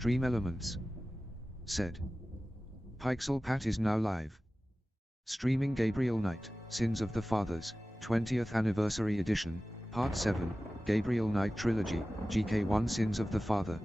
Stream Elements. Said. Pixel Pat is now live. Streaming Gabriel Knight, Sins of the Fathers, 20th Anniversary Edition, Part 7, Gabriel Knight Trilogy, GK1 Sins of the Father.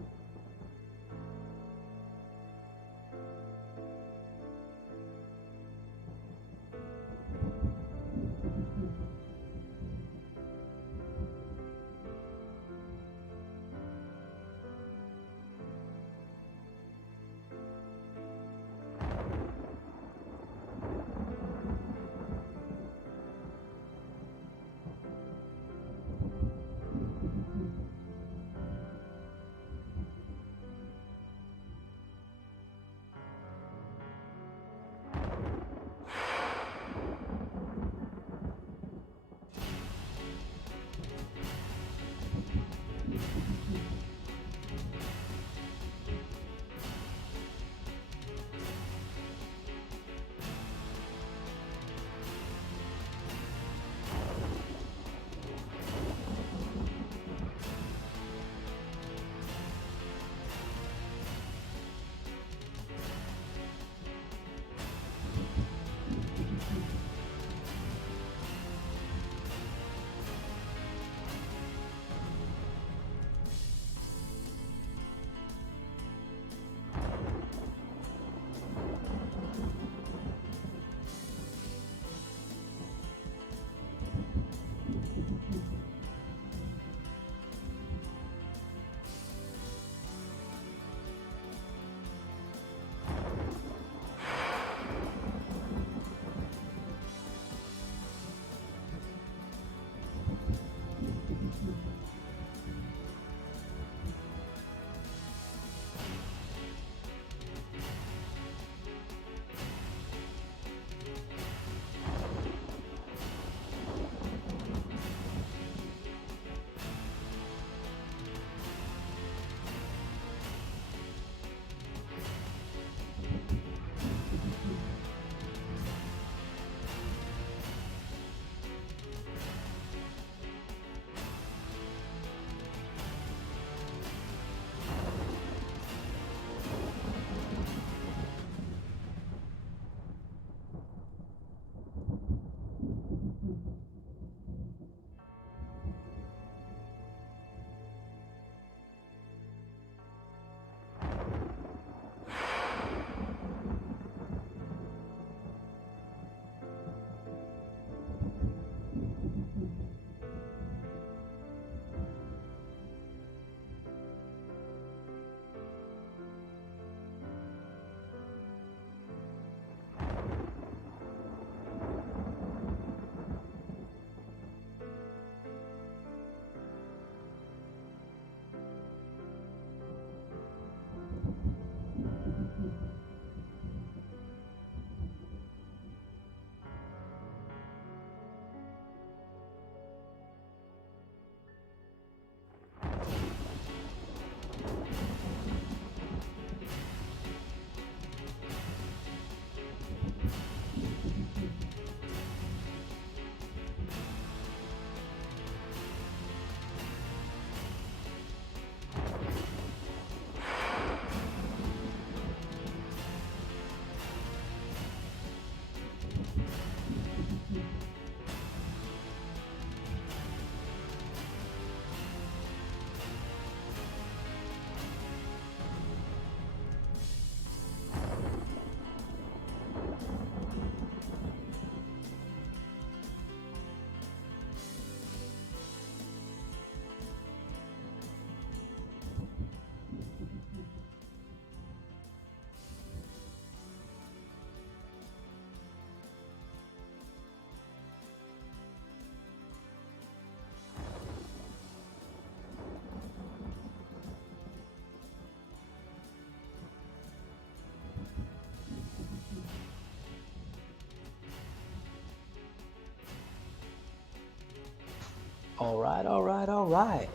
All right. Let's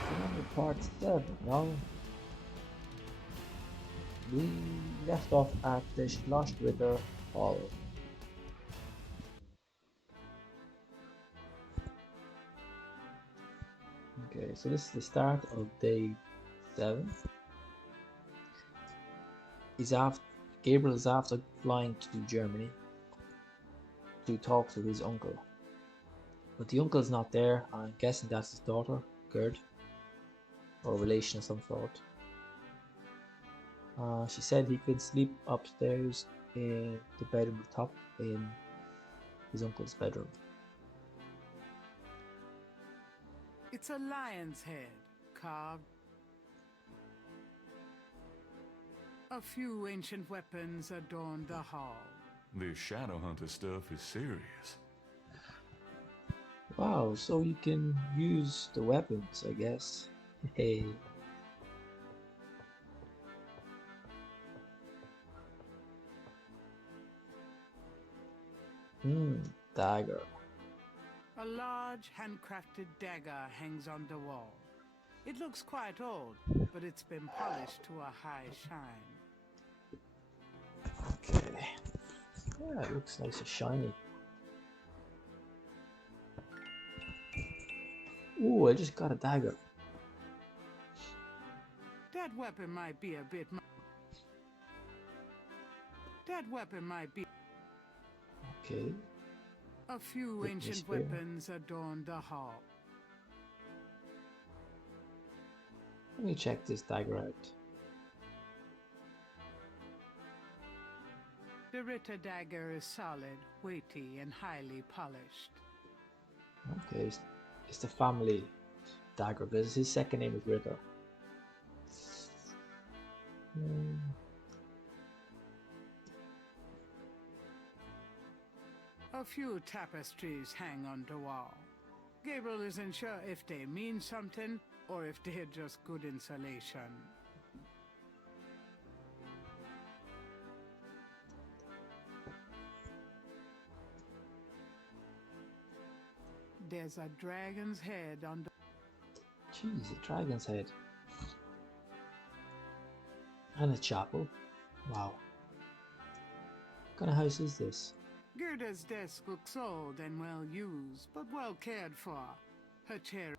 get on to part 7, y'all. We left off at the Schlossritter Hall. Okay, so this is the start of day 7. Gabriel is after flying to Germany to talk to his uncle. But the uncle's not there. I'm guessing that's his daughter, Gerd, or a relation of some sort. She said he could sleep upstairs in the bedroom top in his uncle's bedroom. It's a lion's head, carved. A few ancient weapons adorn the hall. This shadow hunter stuff is serious. Wow, so you can use the weapons, I guess. Hey. Dagger. A large handcrafted dagger hangs on the wall. It looks quite old, but it's been polished to a high shine. Okay. Yeah, it looks nice and shiny. Ooh, I just got a dagger. That weapon might be a bit That weapon might be. Okay. A few With ancient spear. weapons adorn the hall. Let me check this dagger out. The Ritter dagger is solid, weighty, and highly polished. Okay, it's the family dagger, but his second name is Ritter. A few tapestries hang on the wall. Gabriel isn't sure if they mean something or if they're just good insulation. There's a dragon's head on the... Jeez, a dragon's head. And a chapel. Wow. What kind of house is this? Gerda's desk looks old and well used, but well cared for. Her chair...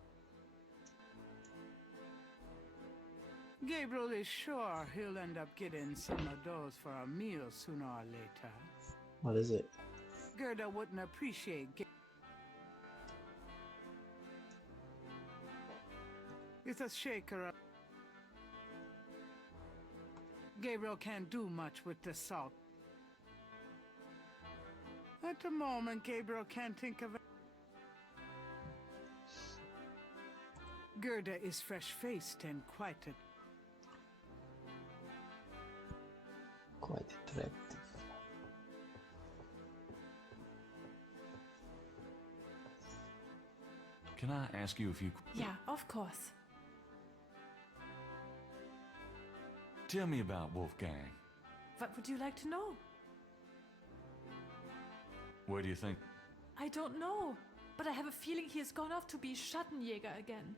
Gabriel is sure he'll end up getting some of those for a meal sooner or later. What is it? Gerda wouldn't appreciate... It's a shaker of... Gabriel can't do much with the salt. At the moment, Gabriel can't think of it. Gerda is fresh-faced and quite a... Quite attractive. Can I ask you a few... Yeah, of course. Tell me about Wolfgang. What would you like to know? Where do you think... I don't know, but I have a feeling he has gone off to be Schattenjäger again.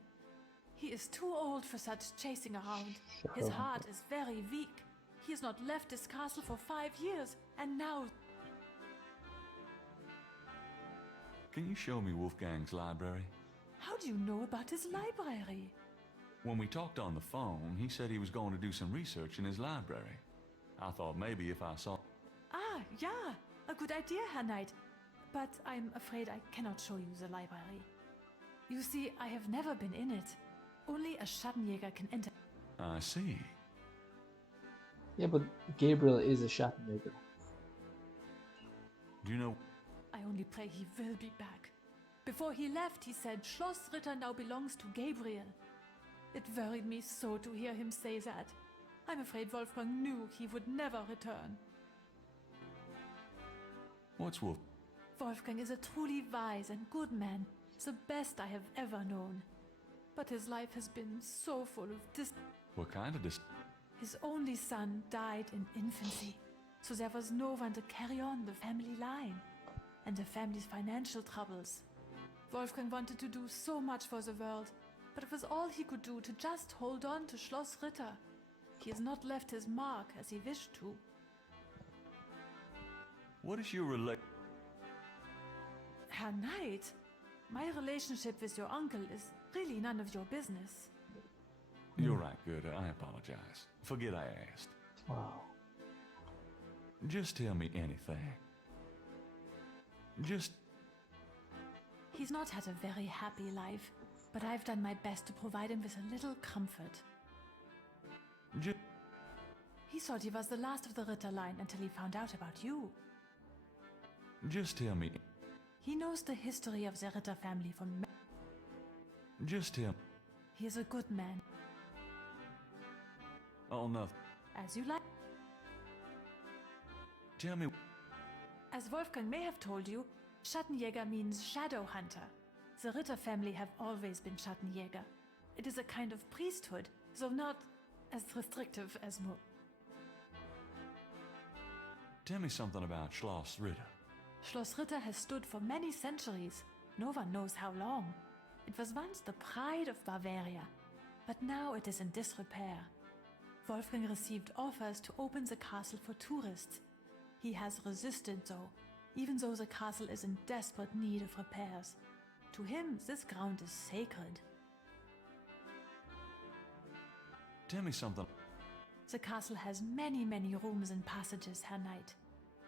He is too old for such chasing around. His heart is very weak. He has not left this castle for 5 years, and now... Can you show me Wolfgang's library? How do you know about his library? When we talked on the phone, he said he was going to do some research in his library. I thought maybe if I saw... Ah, yeah, a good idea, Herr Knight. But I'm afraid I cannot show you the library. You see, I have never been in it. Only a Schattenjäger can enter. I see. Yeah, but Gabriel is a Schattenjäger. Do you know... I only pray he will be back. Before he left, he said Schloss Ritter now belongs to Gabriel. It worried me so to hear him say that. I'm afraid Wolfgang knew he would never return. What's Wolf... Wolfgang is a truly wise and good man, the best I have ever known. But his life has been so full of What kind of His only son died in infancy, so there was no one to carry on the family line and the family's financial troubles. Wolfgang wanted to do so much for the world, but it was all he could do to just hold on to Schloss Ritter. He has not left his mark as he wished to. What is your Herr Knight, my relationship with your uncle is really none of your business. You're right, Gerda. I apologize. Forget I asked. Wow. Just tell me anything. Just... He's not had a very happy life, but I've done my best to provide him with a little comfort. He thought he was the last of the Ritter line until he found out about you. Just tell me... He knows the history of the Ritter family from... Just tell... He is a good man. Oh, nothing. As you like. Tell me... As Wolfgang may have told you, Schattenjäger means shadow hunter. The Ritter family have always been Schattenjäger. It is a kind of priesthood, though not as restrictive as Mo. Tell me something about Schloss Ritter. Schloss Ritter has stood for many centuries. No one knows how long. It was once the pride of Bavaria, but now it is in disrepair. Wolfgang received offers to open the castle for tourists. He has resisted though, even though the castle is in desperate need of repairs. To him, this ground is sacred. Tell me something... The castle has many rooms and passages, Herr Knight.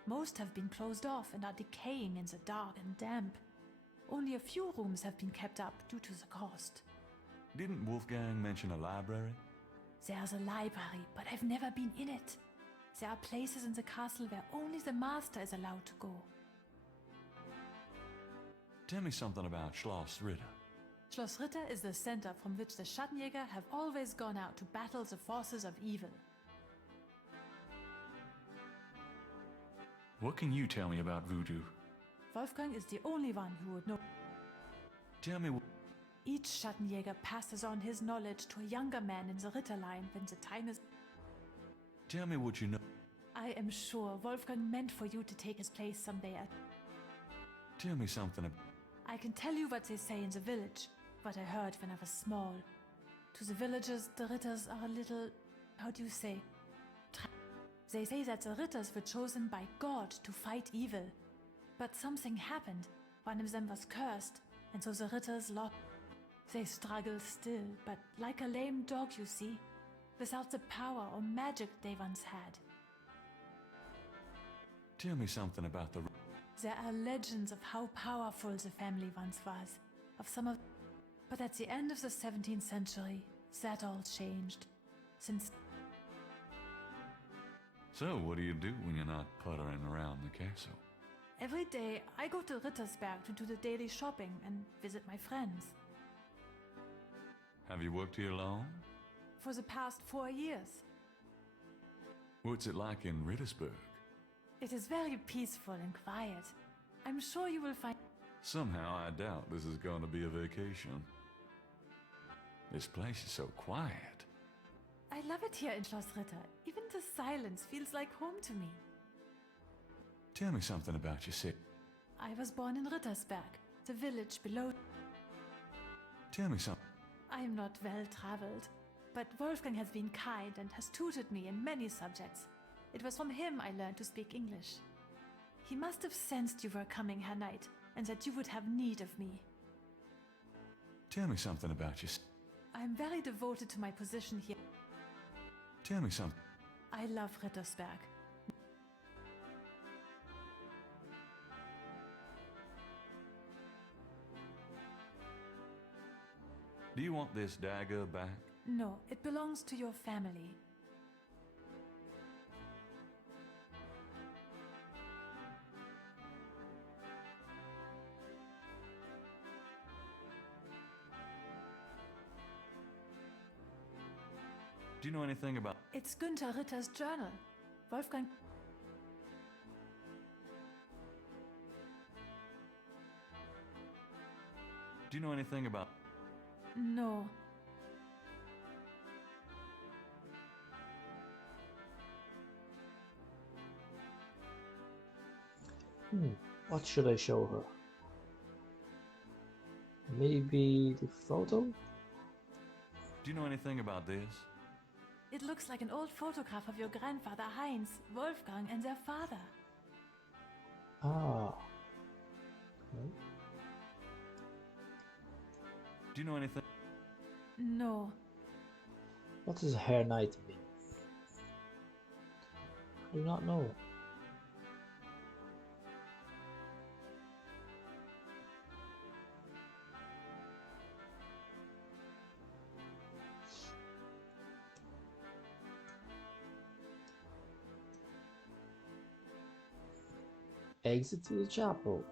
Most have been closed off and are decaying in the dark and damp. Only a few rooms have been kept up due to the cost. Didn't Wolfgang mention a library? There's a library, but I've never been in it. There are places in the castle where only the master is allowed to go. Tell me something about Schloss Ritter. Schloss Ritter is the center from which the Schattenjäger have always gone out to battle the forces of evil. What can you tell me about voodoo? Wolfgang is the only one who would know. Tell me... Each Schattenjäger passes on his knowledge to a younger man in the Ritter line when the time is... Tell me what you know. I am sure Wolfgang meant for you to take his place someday at... Tell me something about... I can tell you what they say in the village, what I heard when I was small. To the villagers, the Ritters are a little... how do you say? They say that the Ritters were chosen by God to fight evil. But something happened. One of them was cursed, and so the Ritters lost. They struggle still, but like a lame dog, you see, without the power or magic they once had. Tell me something about the... There are legends of how powerful the family once was, of some of... But at the end of the 17th century, that all changed. Since... So, what do you do when you're not puttering around the castle? Every day, I go to Rittersberg to do the daily shopping and visit my friends. Have you worked here long? For the past 4 years. What's it like in Rittersberg? It is very peaceful and quiet. I'm sure you will find... Somehow I doubt this is going to be a vacation. This place is so quiet. I love it here in Schloss Ritter. Even the silence feels like home to me. Tell me something about your city. I was born in Rittersberg, the village below. Tell me something. I am not well traveled, but Wolfgang has been kind and has tutored me in many subjects. It was from him I learned to speak English. He must have sensed you were coming, Herr Knight, and that you would have need of me. Tell me something about your... I am very devoted to my position here. Tell me something. I love Rittersberg. Do you want this dagger back? No, it belongs to your family. Do you know anything about... It's Günther Ritter's journal. Wolfgang... Do you know anything about... No. What should I show her? Maybe the photo? Do you know anything about this? It looks like an old photograph of your grandfather Heinz, Wolfgang, and their father. Ah. Okay. Do you know anything? No. What does a hair knight mean? I do not know. Exit to the chapel.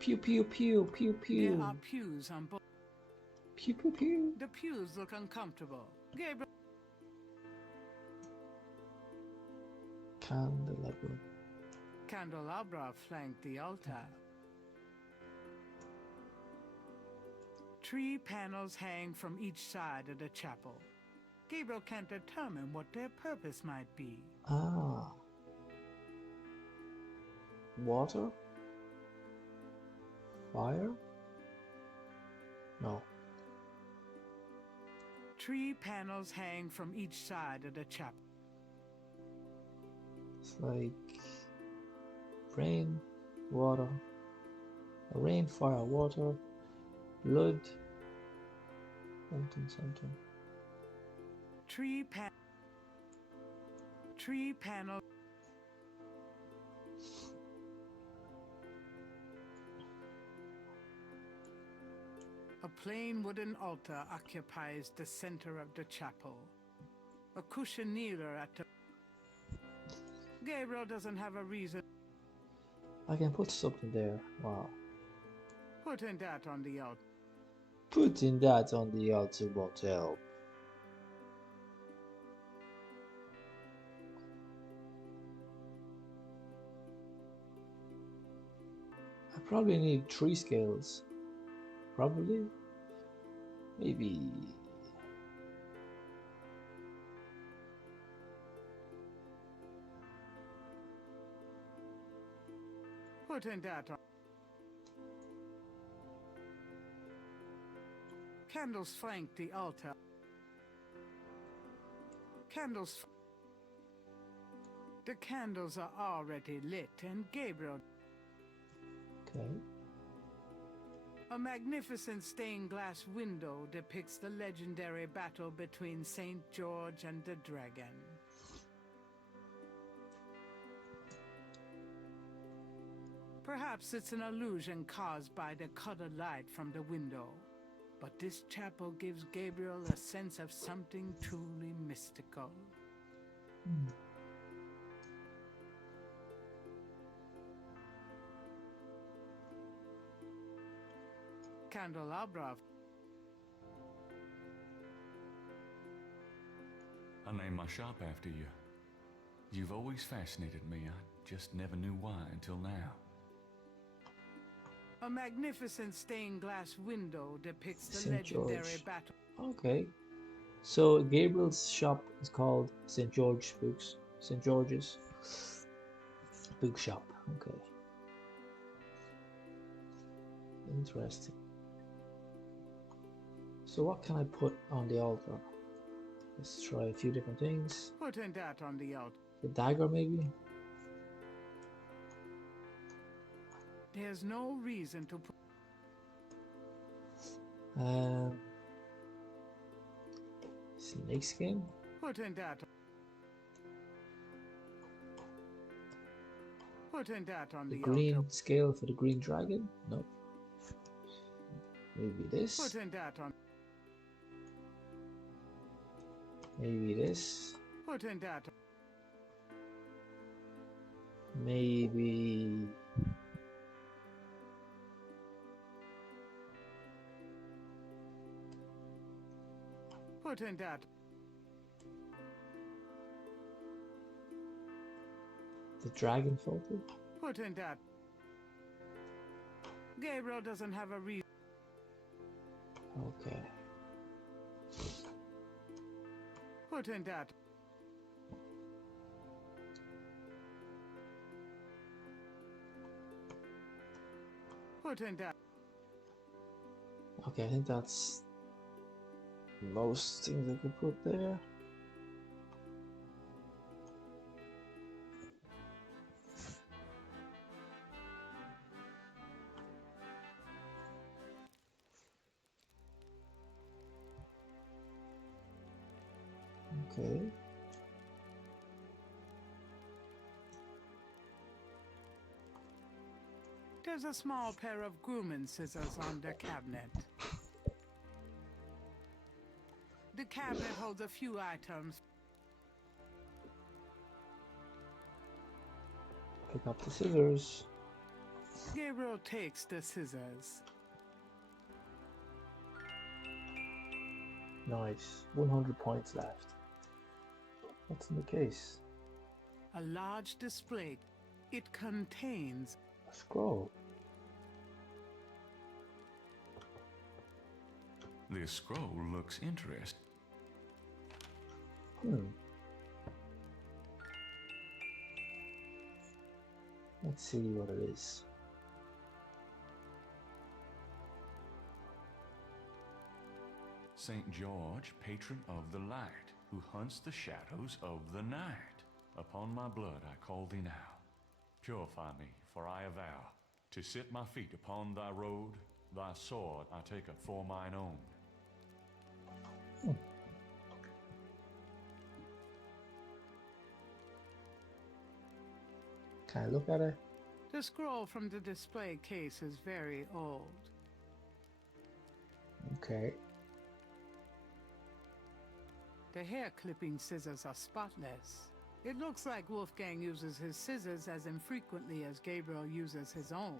Pew pew pew pew There pew. are pews on both. Pew pew pew. The pews look uncomfortable. Gabriel Candelabra. candelabra flank the altar. Tree panels hang from each side of the chapel. Gabriel can't determine what their purpose might be. Ah. Water? Fire? No. Tree panels hang from each side of the chapel. It's like rain, water. Rain, fire, water, blood, something, something. Tree panel. A plain wooden altar occupies the center of the chapel. A cushion kneeler at the... Gabriel doesn't have a reason I can put something there. Wow. putting that on the altar. Putting that on the altar won't help. I probably need 3 scales. Probably. Maybe. Putting that on. Candles flank the altar. The candles are already lit, and Gabriel... Okay. A magnificent stained glass window depicts the legendary battle between Saint George and the dragon. Perhaps it's an illusion caused by the colored light from the window, but this chapel gives Gabriel a sense of something truly mystical. Candelabra. I named my shop after you. You've always fascinated me. I just never knew why until now. A magnificent stained glass window depicts the Saint legendary George. battle. Okay. So Gabriel's shop is called St. George's Books. St. George's Bookshop. Okay. Interesting. So what can I put on the altar? Let's try a few different things. Putting that on the altar. The dagger, maybe? There's no reason to put... Snake skin? Putting that on The the green altar. scale for the green dragon? No. Maybe this? Putting that on... Maybe this? Putting that... Maybe... Putting that... The dragon photo? Putting that... Gabriel doesn't have a reason. Okay. Putting that... Putting that... Okay, I think that's most things I could put there. Okay. There's a small pair of grooming scissors on the cabinet. The cabinet holds a few items. Pick up the scissors. Gabriel takes the scissors. Nice. 100 points left. What's in the case? A large display. It contains A scroll. This scroll looks interesting. Let's see what it is. St. George, patron of the light, who hunts the shadows of the night. Upon my blood I call thee now. Purify me, for I avow to sit my feet upon thy road. Thy sword I take up for mine own. Can I look at it? the scroll from the display case is very old. Okay. The hair clipping scissors are spotless. It looks like Wolfgang uses his scissors as infrequently as Gabriel uses his own.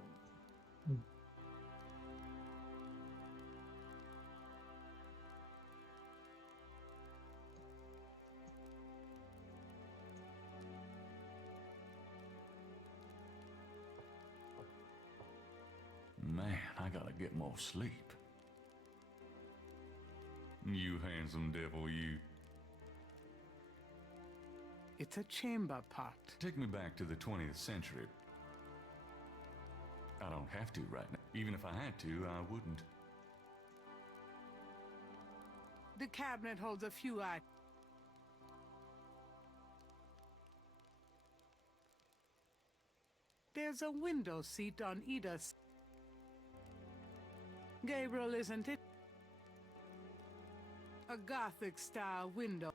Man, I gotta get more sleep. You handsome devil, you. It's a chamber pot. Take me back to the 20th century. I don't have to right now. Even if I had to, I wouldn't. The cabinet holds a few items. There's a window seat on either side. Gabriel, isn't it? A Gothic-style window.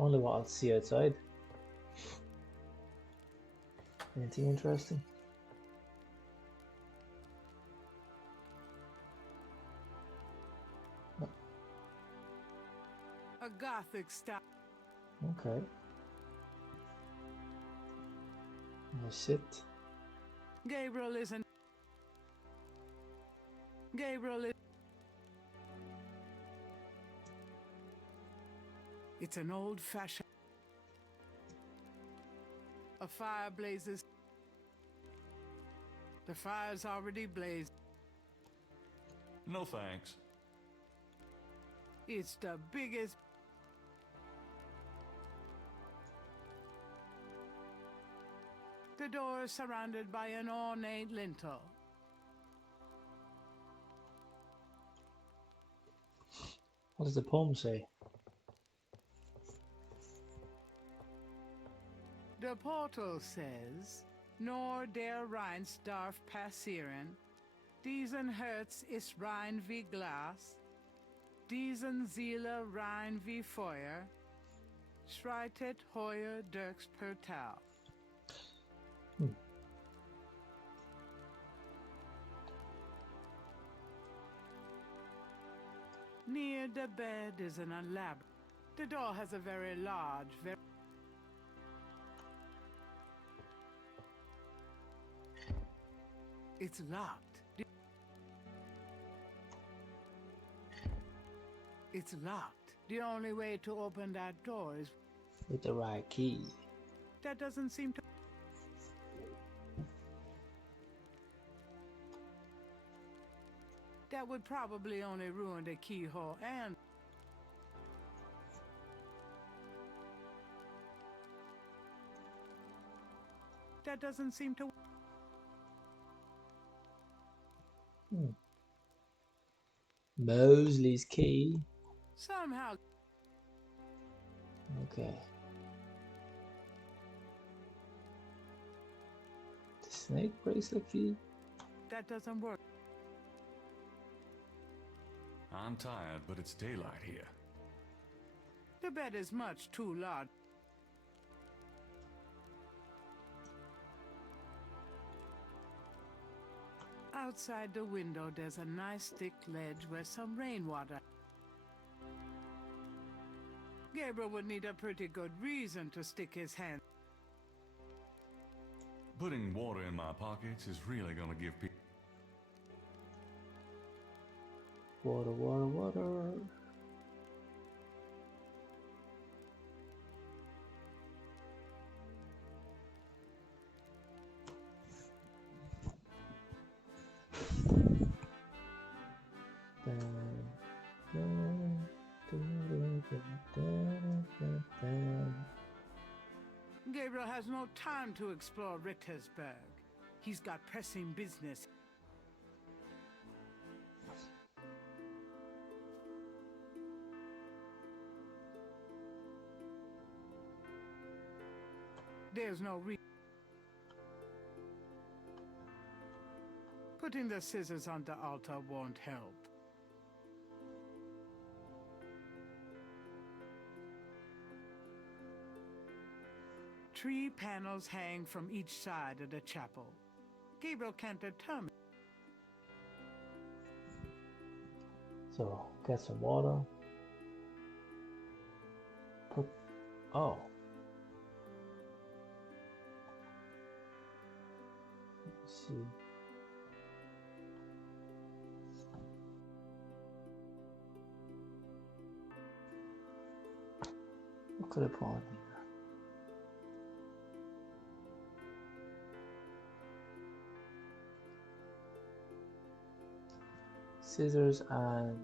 Only what I'll see outside. Anything interesting? No. A Gothic-style. Okay. I sit. Gabriel isn't. Gabriel is. It's an old-fashioned. A fire blazes. The fire's already blazed. No thanks. It's the biggest. The door is surrounded by an ornate lintel. What does the poem say? The portal says, Nor der Rheinst darf passieren, diesen Herz ist rein wie Glas, diesen Seele rein wie Feuer, schreitet heuer durchs Portal. Near the bed is an elaborate. The door has a very large, It's locked. It's locked. The only way to open that door is... With the right key. That doesn't seem to... That would probably only ruin the keyhole and... That doesn't seem to... Mosley's key. Somehow... Okay. The snake bracelet key. That doesn't work. I'm tired, but it's daylight here. The bed is much too large. Outside the window, there's a nice thick ledge where some rainwater. Gabriel would need a pretty good reason to stick his hand. Putting water in my pockets is really gonna give people. Water, water, water. Gabriel has no time to explore Rittersburg. He's got pressing business. There's no reason. Putting the scissors on the altar won't help. Three panels hang from each side of the chapel. Gabriel can't determine. So, get some water. Put, oh. Let's see. What could I put on here? Scissors and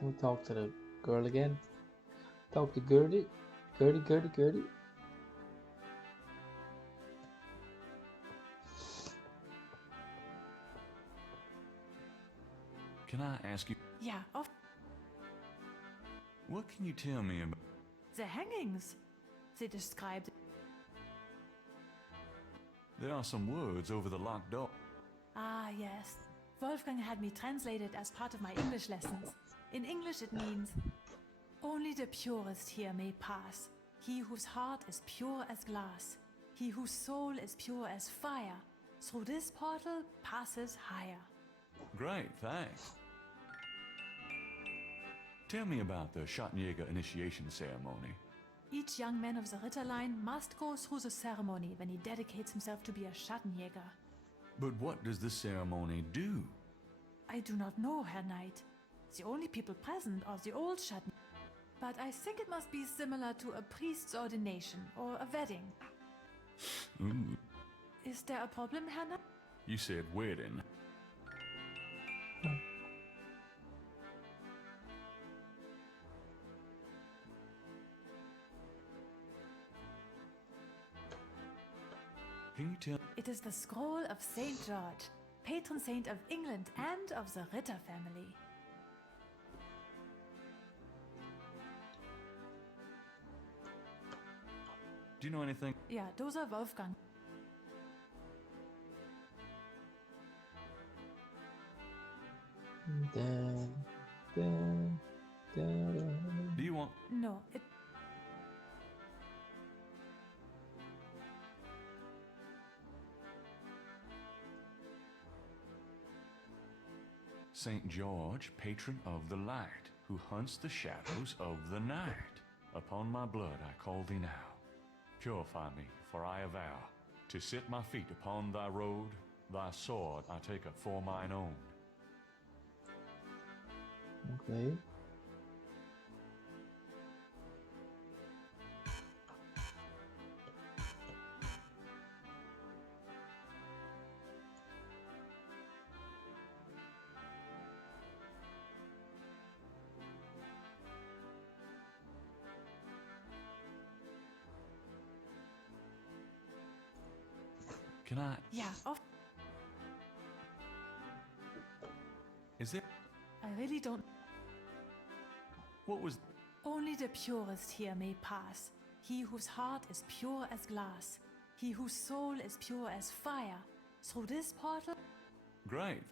We'll talk to the girl again. Talk to Gertie. Gertie. Can I ask you, Yeah, of what can you tell me about? the hangings. They described. There are some words over the locked door. Ah, yes. Wolfgang had me translated as part of my English lessons. In English it means, only the purest here may pass. He whose heart is pure as glass. He whose soul is pure as fire. Through this portal passes higher. Great, thanks. Tell me about the Schattenjäger initiation ceremony. Each young man of the Ritterline must go through the ceremony when he dedicates himself to be a Schattenjäger. But what does this ceremony do? I do not know, Herr Knight. The only people present are the old Schatten. But I think it must be similar to a priest's ordination or a wedding. Ooh, Is there a problem, Herr Knight? you said wedding. Can you tell? It is the scroll of Saint George, patron saint of England and of the Ritter family. Do you know anything? Yeah, those are Wolfgang. Do you want? No, it. Saint George, patron of the light, who hunts the shadows of the night. Upon my blood I call thee now. Purify me, for I avow to set my feet upon thy road. Thy sword I take up for mine own. Okay. Can I? Yeah, of. Is there... I really don't. What was... Only the purest here may pass. He whose heart is pure as glass. He whose soul is pure as fire. Through this portal... Great.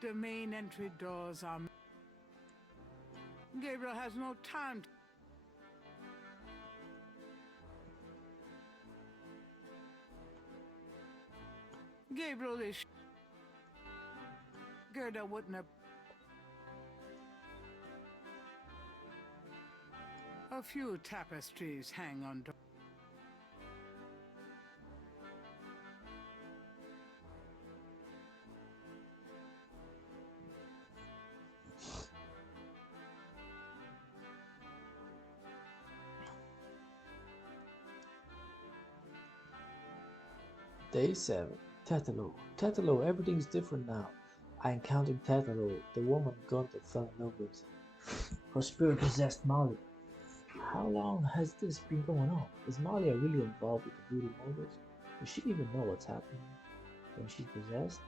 The main entry doors are... Gabriel has no time. Gabriel is... Gerda wouldn't have... A few tapestries hang on doors. Day 7. Tetelo. Tetelo, everything's different now. I encountered Tetelo, the woman Gunther fell in love with. Her spirit possessed Malia. How long has this been going on? Is Malia really involved with the voodoo murders? Does she even know what's happening when she's possessed?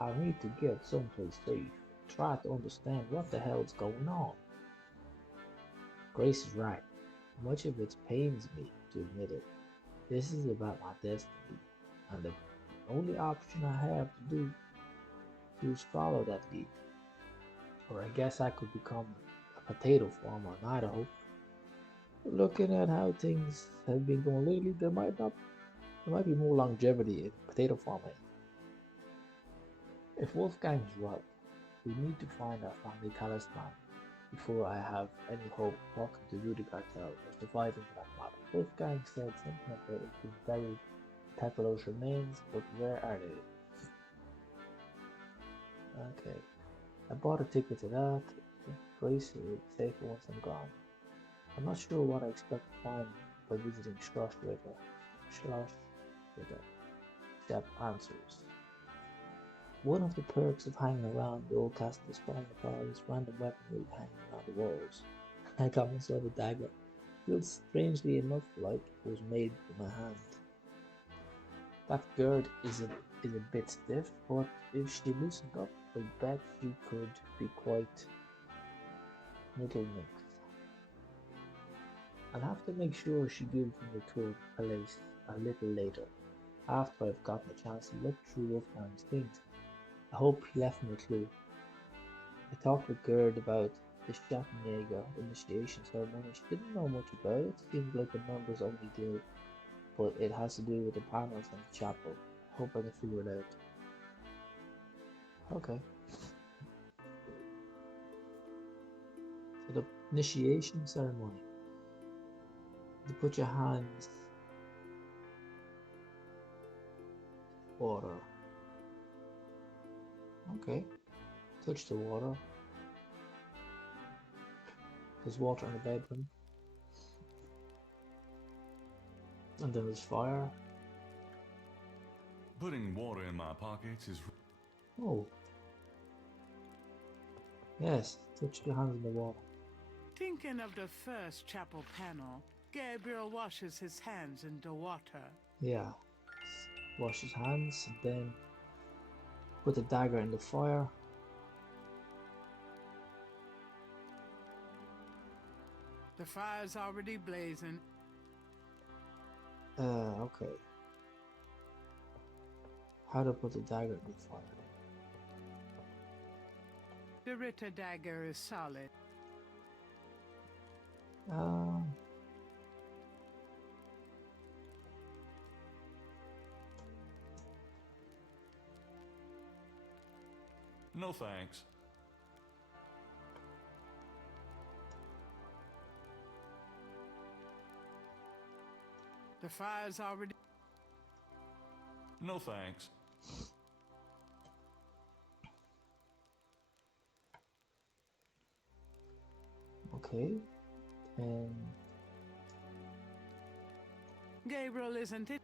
I need to get someplace safe. Try to understand what the hell's going on. Grace is right. Much of it pains me to admit it. This is about my destiny, and the only option I have to do is follow that lead. Or I guess I could become a potato farmer in Idaho. Looking at how things have been going lately, there might be more longevity in potato farming. If Wolfgang's right, we need to find our family talisman before I have any hope of talking to Voodoo Cartel or surviving for that matter. Wolfgang said something about it being buried Tetelo's remains, but where are they? Okay, I bought a ticket to that. Grace will be safer once I'm gone. I'm not sure what I expect to find by visiting Schlossritter, except answers. One of the perks of hanging around the old castle is finding apart is random weaponry hanging around the walls. I got myself a dagger. Feels strangely enough like it was made with my hand. That gird is a bit stiff, but if she loosened up, I bet she could be quite little mixed. I'll have to make sure she gives me the tour of the place a little later, after I've gotten a chance to look through Wolfgang's things. I hope he left me a clue. I talked with Gerd about the Schattenjäger initiation ceremony. She didn't know much about it. Seemed like a members only deal, but it has to do with the panels and the chapel. I hope I can figure it out. Okay. So the initiation ceremony. You put your hands in water. Okay. Touch the water. There's water in the bedroom. And then there's fire. Putting water in my pockets is... Oh. Yes, touch your hands in the water. Thinking of the first chapel panel, Gabriel washes his hands in the water. Yeah. Wash his hands and then put the dagger in the fire. The fire's already blazing. Okay. How to put the dagger in the fire? The Ritter dagger is solid. No thanks. The fire's already... No thanks. Okay. And Gabriel, isn't it?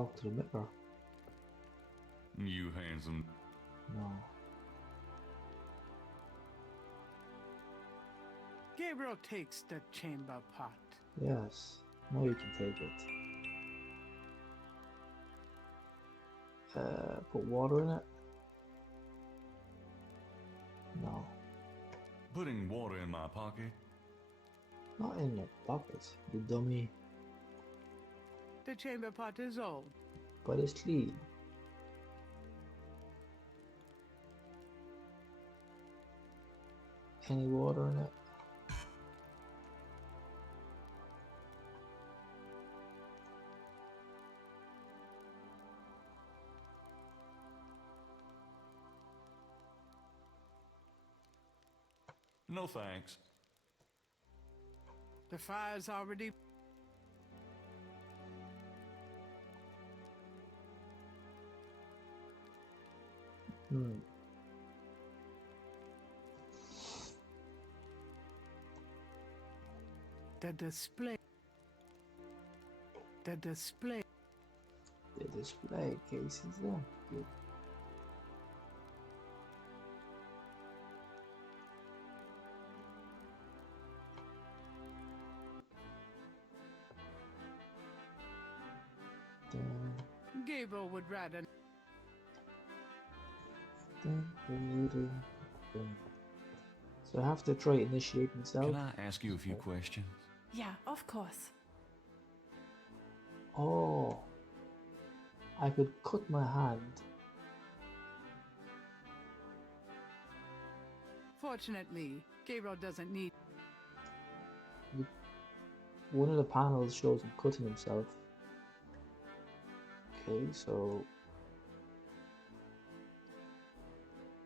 talk to the mirror. You handsome. No. Gabriel takes the chamber pot. Yes. Now you can take it. Put water in it? No. Putting water in my pocket? Not in the pocket, you dummy. The chamber pot is old. But it's clean. Any water in it? No thanks. The fire's already... Hmm. The display The display case is there. Good. Dun, Gabriel would rather... dun, dun, dun, dun. So I have to try initiate myself. Can I ask you a few questions? Yeah, of course. Oh, I could cut my hand. Fortunately, Gabriel doesn't need... One of the panels shows him cutting himself. Okay, so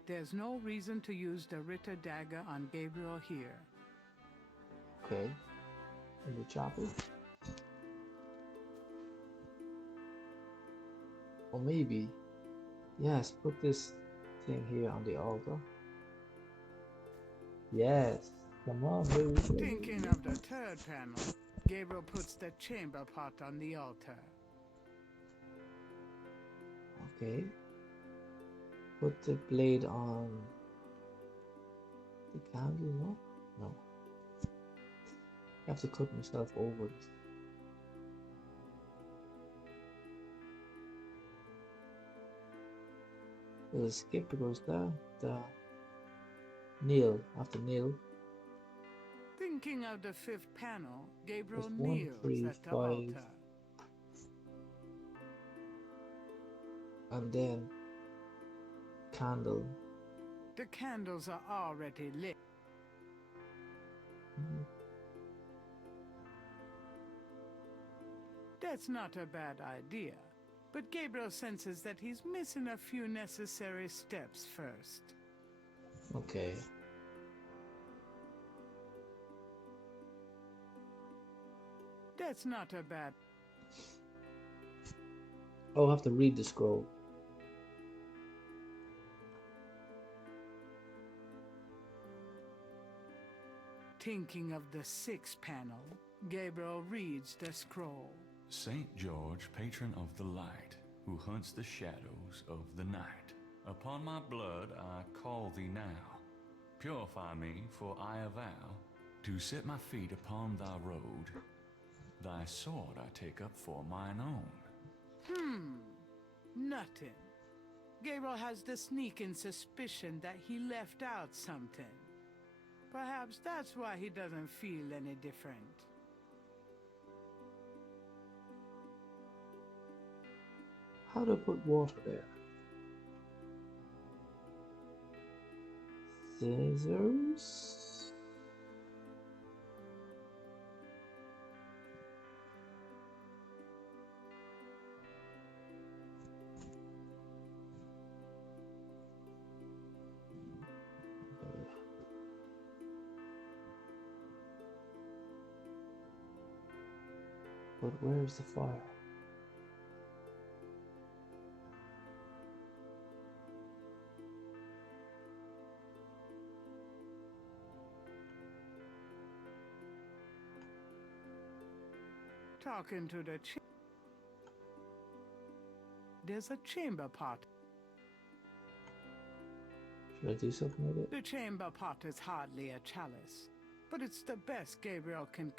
There's no reason to use the Ritter dagger on Gabriel here. okay, in the chapel. Or maybe, yes, put this thing here on the altar. Yes, come on, baby. Thinking of the third panel, Gabriel puts the chamber pot on the altar. Okay. Put the blade on the candle, no? No. I have to cut myself over this. There's a skip because the nail, after nail. Thinking of the fifth panel, Gabriel There's 1, kneels 3, at the 5. altar. And then candle. The candles are already lit. Mhm. That's not a bad idea, but Gabriel senses that he's missing a few necessary steps first. Okay. That's not a bad... I'll have to read the scroll. Thinking of the sixth panel, Gabriel reads the scroll. Saint George, patron of the light, who hunts the shadows of the night. Upon my blood I call thee now. Purify me, for I avow to set my feet upon thy road. Thy sword I take up for mine own. Nothing. Gabriel has the sneaking suspicion that he left out something. Perhaps that's why he doesn't feel any different. How do I put water there? Scissors? But where's the fire? Talking to the there's a chamber pot. Should I do something with it? The chamber pot is hardly a chalice, but it's the best Gabriel can.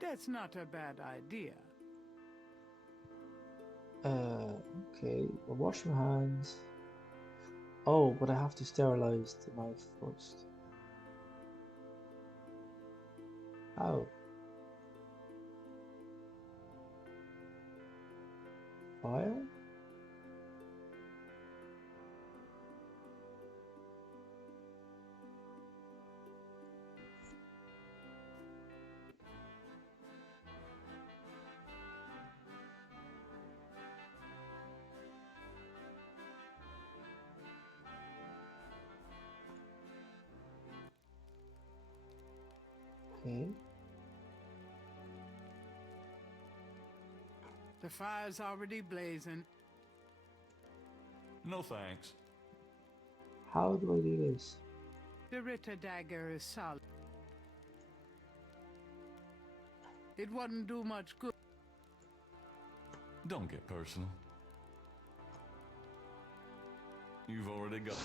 That's not a bad idea. Okay. I'll wash my hands. Oh, but I have to sterilize the mouth first. How? Fire? Okay. The fire's already blazing. No thanks. How do I do this? The Ritter dagger is solid. It wouldn't do much good. Don't get personal. You've already got...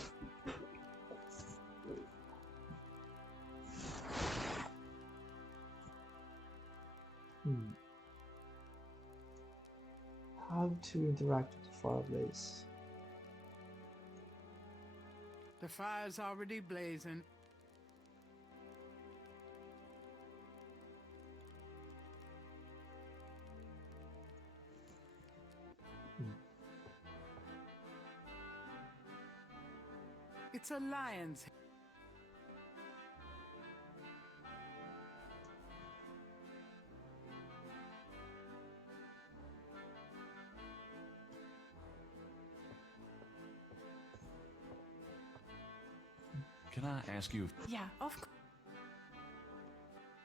How to interact with the fireplace? The fire's already blazing. It's a lion's head. Can I ask you, Yeah, of course.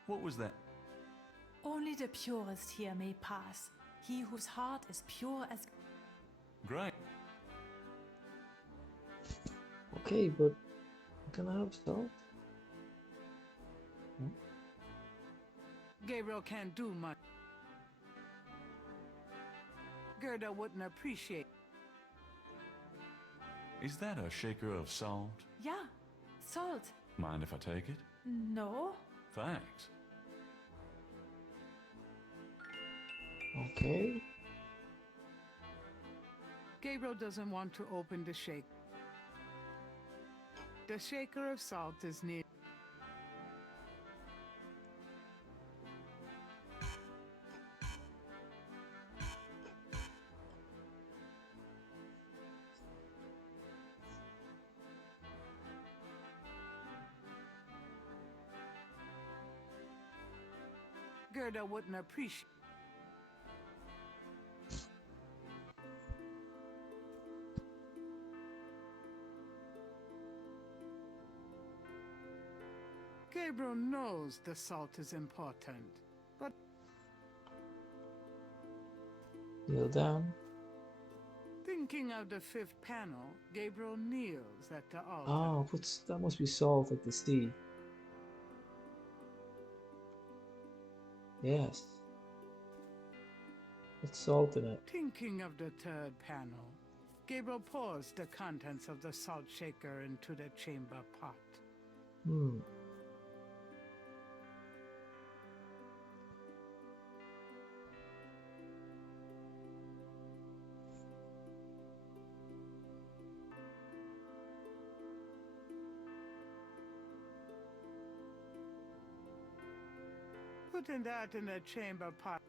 what was that? Only the purest here may pass. He whose heart is pure as... Great. Okay, but can I have salt? Gabriel can't do much. Gerda wouldn't appreciate. Is that a shaker of salt? Yeah, salt. Mind if I take it? No. Thanks. Okay. Gabriel doesn't want to open the shake. The shaker of salt is near. Gerda wouldn't appreciate. Gabriel knows the salt is important, but Kneel down. thinking of the fifth panel, Gabriel kneels at the altar. Oh, that must be salt like the sea. Yes. It's salt in it. Thinking of the third panel, Gabriel pours the contents of the salt shaker into the chamber pot. Putting that in the chamber pot.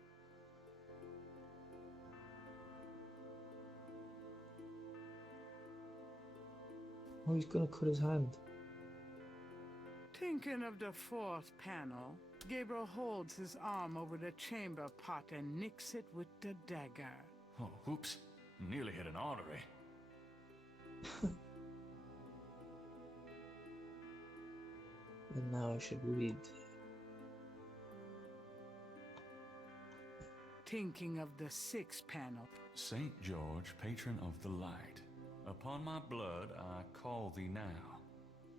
Oh, he's gonna cut his hand. Thinking of the fourth panel, Gabriel holds his arm over the chamber pot and nicks it with the dagger. Oh, oops. Nearly hit an artery. And now I should read. Thinking of the sixth panel. St. George, patron of the light, Upon my blood I call thee now.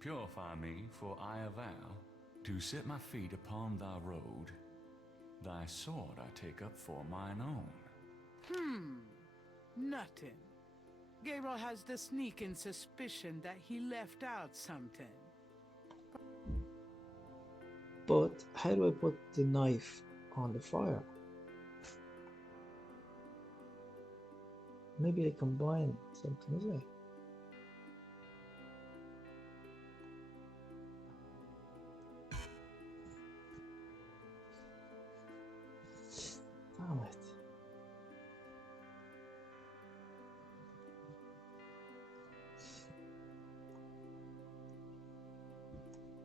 Purify me, for I avow to set my feet upon thy road. Thy sword I take up for mine own. Nothing. Gabriel has the sneaking suspicion that he left out something. But how do I put the knife on the fire? Maybe I combine something, is it? Damn it.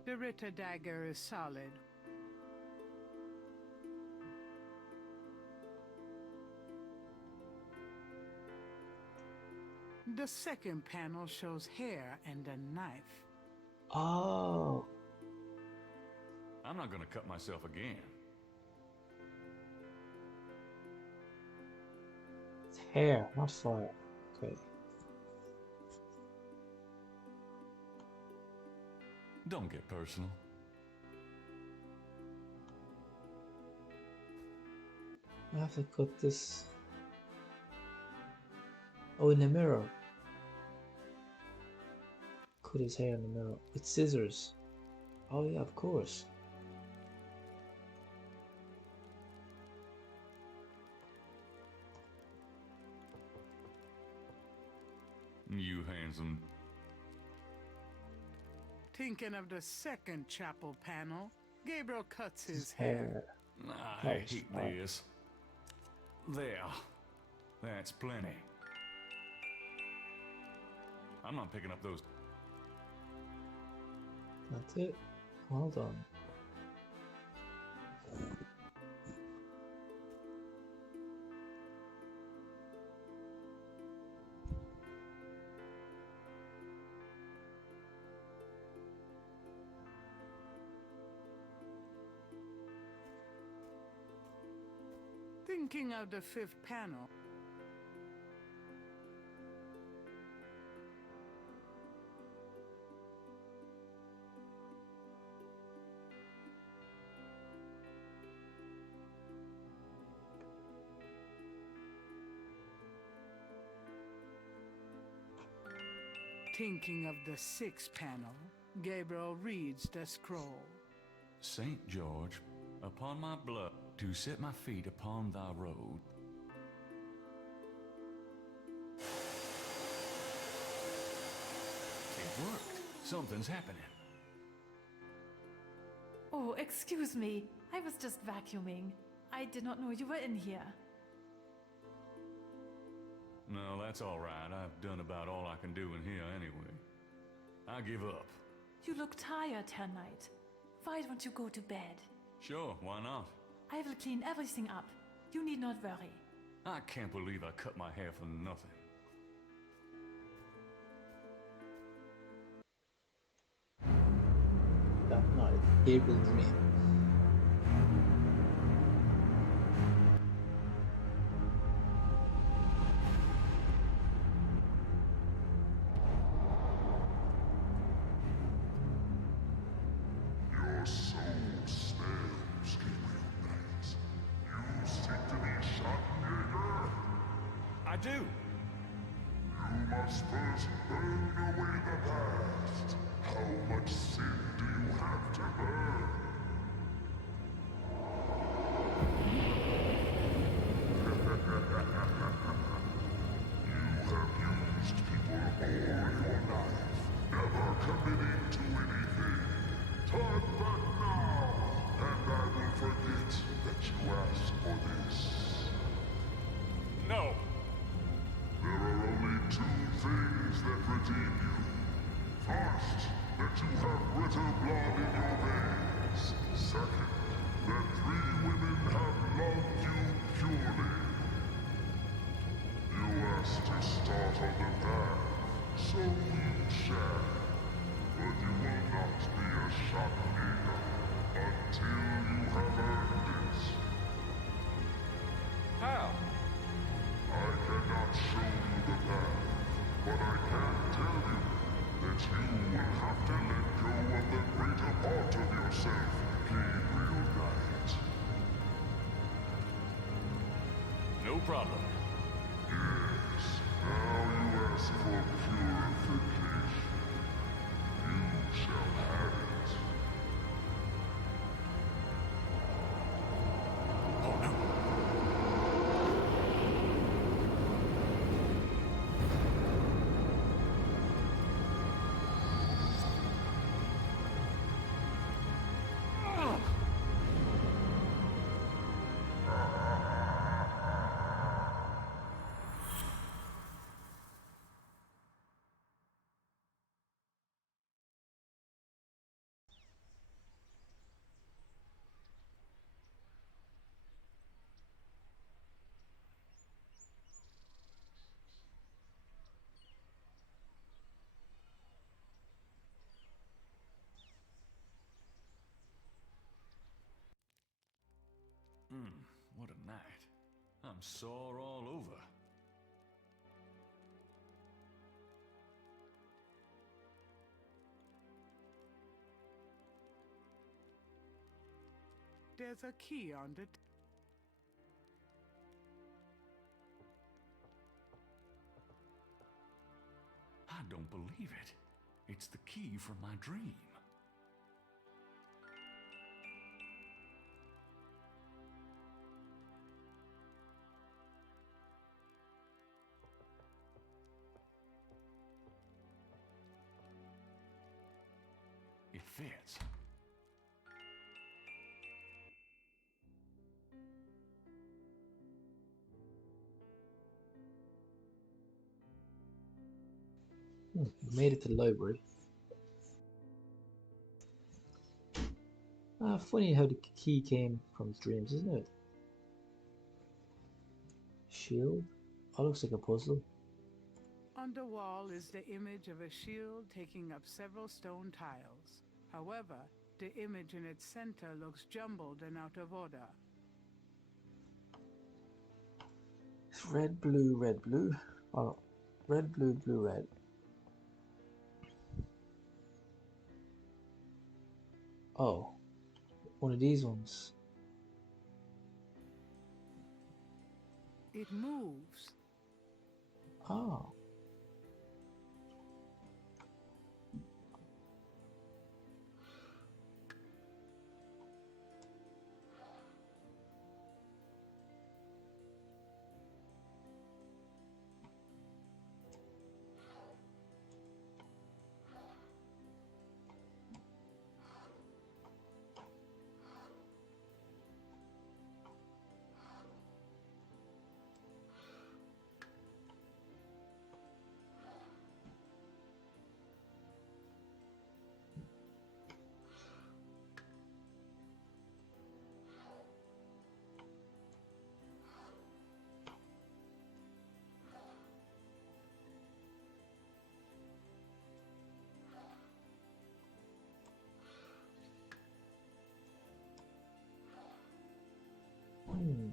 The Ritter dagger is solid. The second panel shows hair and a knife. Oh, I'm not gonna cut myself again. it's hair, not fire. Okay. Don't get personal. I have to cut this. Oh, in the mirror. Cut his hair in the mirror with scissors. Oh yeah, of course. You handsome. Thinking of the second chapel panel, Gabriel cuts his Hair. hair. I Nice, hate right. this. There. That's plenty. I'm not picking up those. That's it. Hold on. Thinking of the fifth panel, thinking of the sixth panel, Gabriel reads the scroll. Saint George, upon my blood, to set my feet upon thy road. It worked. Something's happening. Oh, excuse me. I was just vacuuming. I did not know you were in here. No, that's all right. I've done about all I can do in here anyway. I give up. You look tired, Herr Knight. Why don't you go to bed? Sure, why not? I will clean everything up. You need not worry. I can't believe I cut my hair for nothing. That night, Gabriel's dream. Your soul smells, Gabriel Knight. You seek to be Schattenjäger? I do! You must first burn away the past. How much sin do you have to burn? You have used people all your life, never committing to anything. Turn back now, and I will forget that you asked for this. No! There are only two things that redeem you. First, that you No problem. Yes, now you ask for purification. You shall have it. Oh no. What a night. I'm sore all over. There's a key on the I don't believe it. It's the key from my dream. It fits. You made it to the library. Funny how the key came from his dreams, isn't it? Shield? Oh, looks like a puzzle. On the wall is the image of a shield taking up several stone tiles. However, the image in its center looks jumbled and out of order. It's red, blue, red, blue. Oh, red, blue, blue, red. Oh, one of these ones. It moves. Oh. Hmm.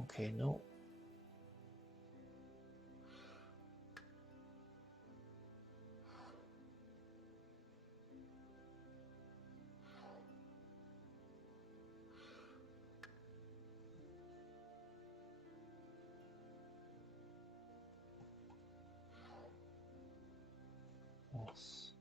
Okay, no. Yes.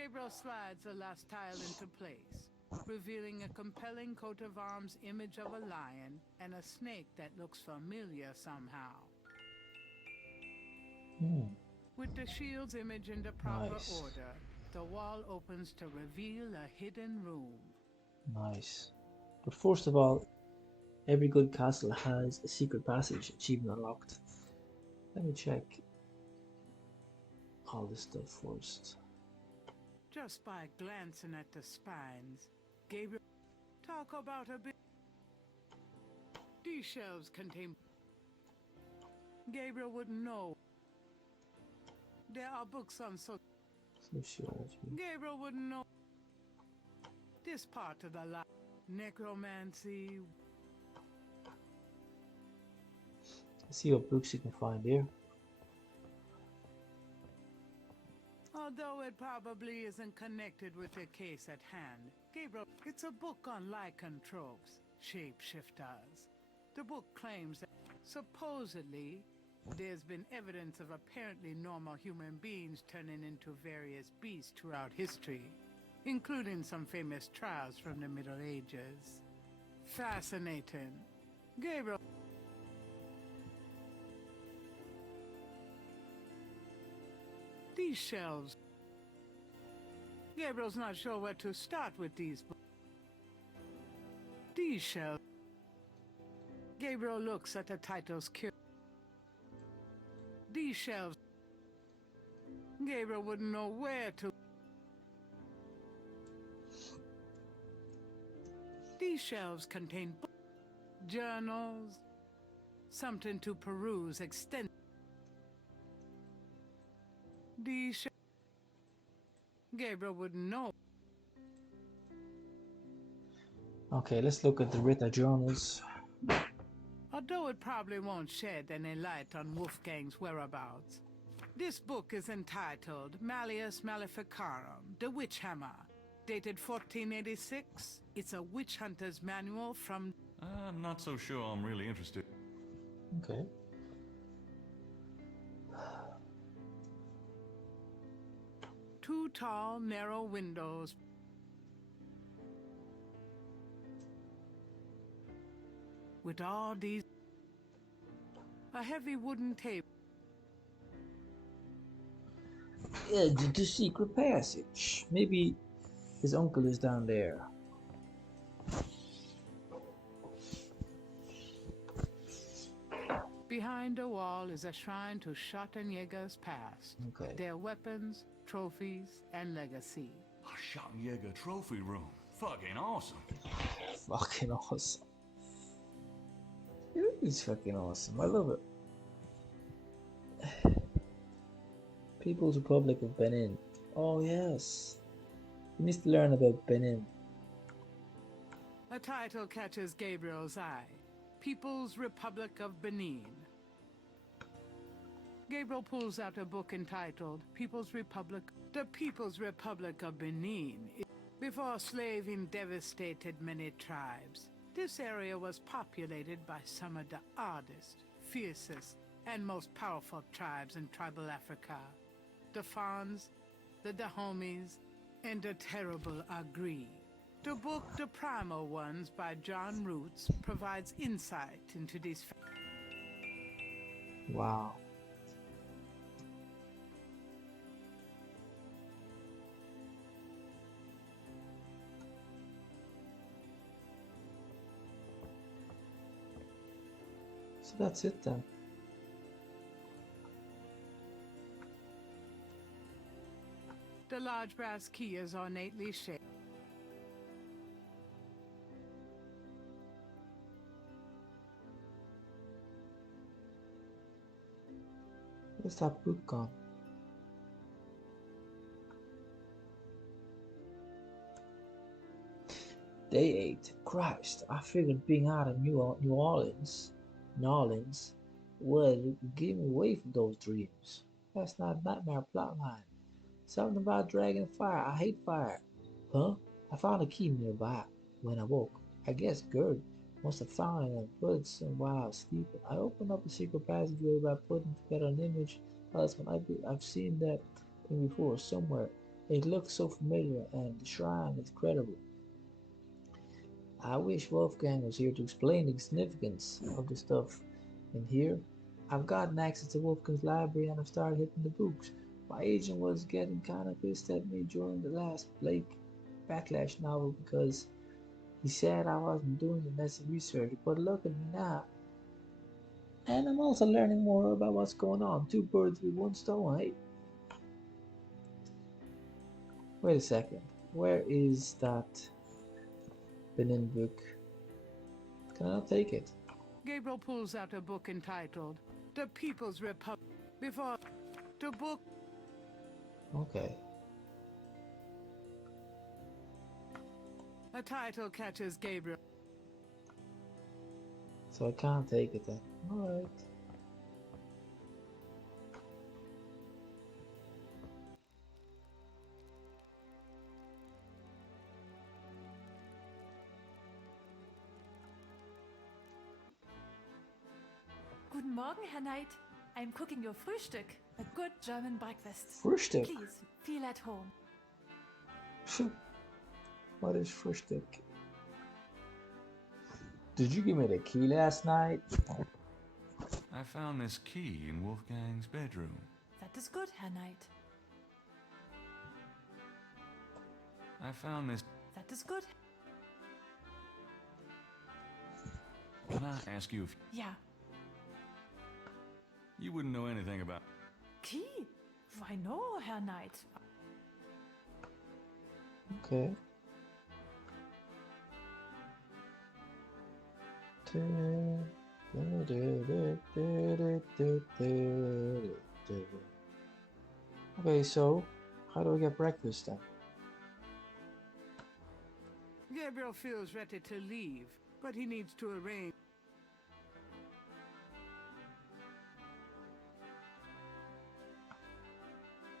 Gabriel slides the last tile into place, revealing a compelling coat of arms image of a lion and a snake that looks familiar somehow. With the shield's image in the proper Nice. order, the wall opens to reveal a hidden room. Nice. But first of all, every good castle has a secret passage achievement unlocked. Let me check all this stuff first. Just by glancing at the spines, Gabriel talk about a bit. These shelves contain. Gabriel wouldn't know. There are books on Sociology. Gabriel wouldn't know. This part of the life, necromancy. Let's see what books you can find here. Although it probably isn't connected with the case at hand, Gabriel, it's a book on lycanthropes, shapeshifters. The book claims that supposedly there's been evidence of apparently normal human beings turning into various beasts throughout history, including some famous trials from the Middle Ages. Fascinating. Gabriel. These shelves. Gabriel's not sure where to start with these books. These shelves. Gabriel looks at the titles. These shelves. Gabriel wouldn't know where to. These shelves contain books, journals, something to peruse extensively. Gabriel wouldn't know. Okay, let's look at the Rita journals. Although it probably won't shed any light on Wolfgang's whereabouts. This book is entitled Malleus Maleficarum, The Witch Hammer, dated 1486. It's a witch hunter's manual from... I'm not so sure I'm really interested. Okay. Two tall, narrow windows. With all these... A heavy wooden table. Yeah, the secret passage. Maybe his uncle is down there. Behind the wall is a shrine to Schottenjäger's past. Okay. Their weapons, trophies, and legacy. A Schottenjäger trophy room. Fucking awesome. Fucking awesome. It is fucking awesome. I love it. People's Republic of Benin. Oh yes. He needs to learn about Benin. A title catches Gabriel's eye. People's Republic of Benin. Gabriel pulls out a book entitled People's Republic. The People's Republic of Benin. Before slaving devastated many tribes, this area was populated by some of the oddest, fiercest, and most powerful tribes in tribal Africa. The Fons, the Dahomies, and the terrible Agri. The book The Primal Ones by John Roots provides insight into these. Wow. So that's it then. The large brass key is ornately shaped. Where's that book gone? Day 8. Christ, I figured being out of New Orleans would give me away from those dreams. That's not a nightmare plotline. Something about dragon fire. I hate fire. Huh? I found a key nearby when I woke. I guess Gerd must have found it and put it some while I was sleeping. I opened up a secret passageway by putting together an image talisman. I've seen that thing before somewhere. It looks so familiar, and the shrine is credible. I wish Wolfgang was here to explain the significance of the stuff in here. I've gotten access to Wolfgang's library and I've started hitting the books. My agent was getting kinda pissed at me during the last Blake Backlash novel because he said I wasn't doing the necessary research, but look at me now. And I'm also learning more about what's going on. Two birds with one stone, hey? Wait a second. Where is that Benin book? Can I not take it? Gabriel pulls out a book entitled The People's Republic. Before the book, Okay. a title catches Gabriel. So I can't take it then. Alright. Guten Morgen, Herr Knight. I'm cooking your Frühstück, a good German breakfast. Frühstück? Please, feel at home. What is Frühstück? Did you give me the key last night? I found this key in Wolfgang's bedroom. That is good, Herr Knight. I found this. That is good. Can I ask you if Ja. you wouldn't know anything about? Key? Why no, Herr Knight? Okay. Okay, so how do I get breakfast then? Gabriel feels ready to leave, but he needs to arrange.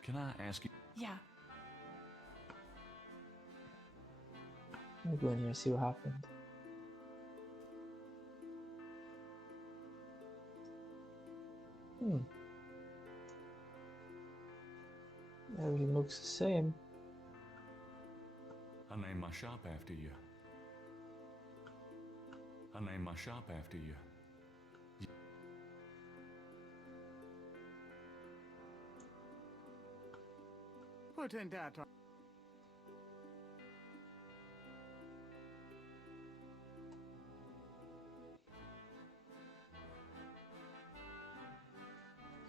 Can I ask you? Ja. Let me go in here and see what happened. Everything looks the same. I named my shop after you. I named my shop after you. Putting that on.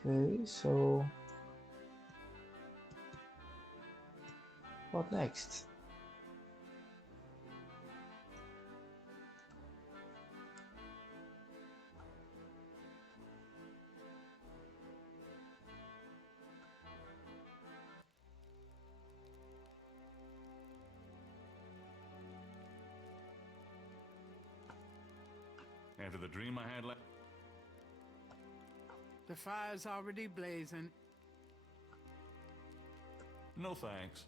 Okay, so what next? After the dream I had last. The fire's already blazing. No thanks.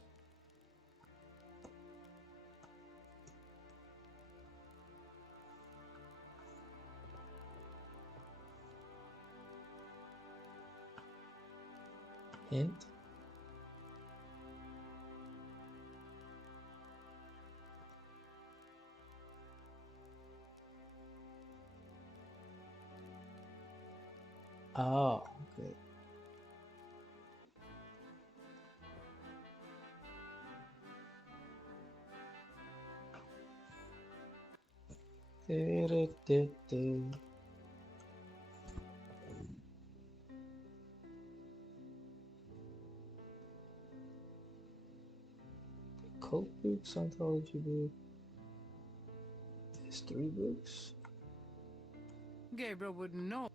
Hint. Oh, okay. Cult books, anthology book, history books. Gabriel wouldn't know.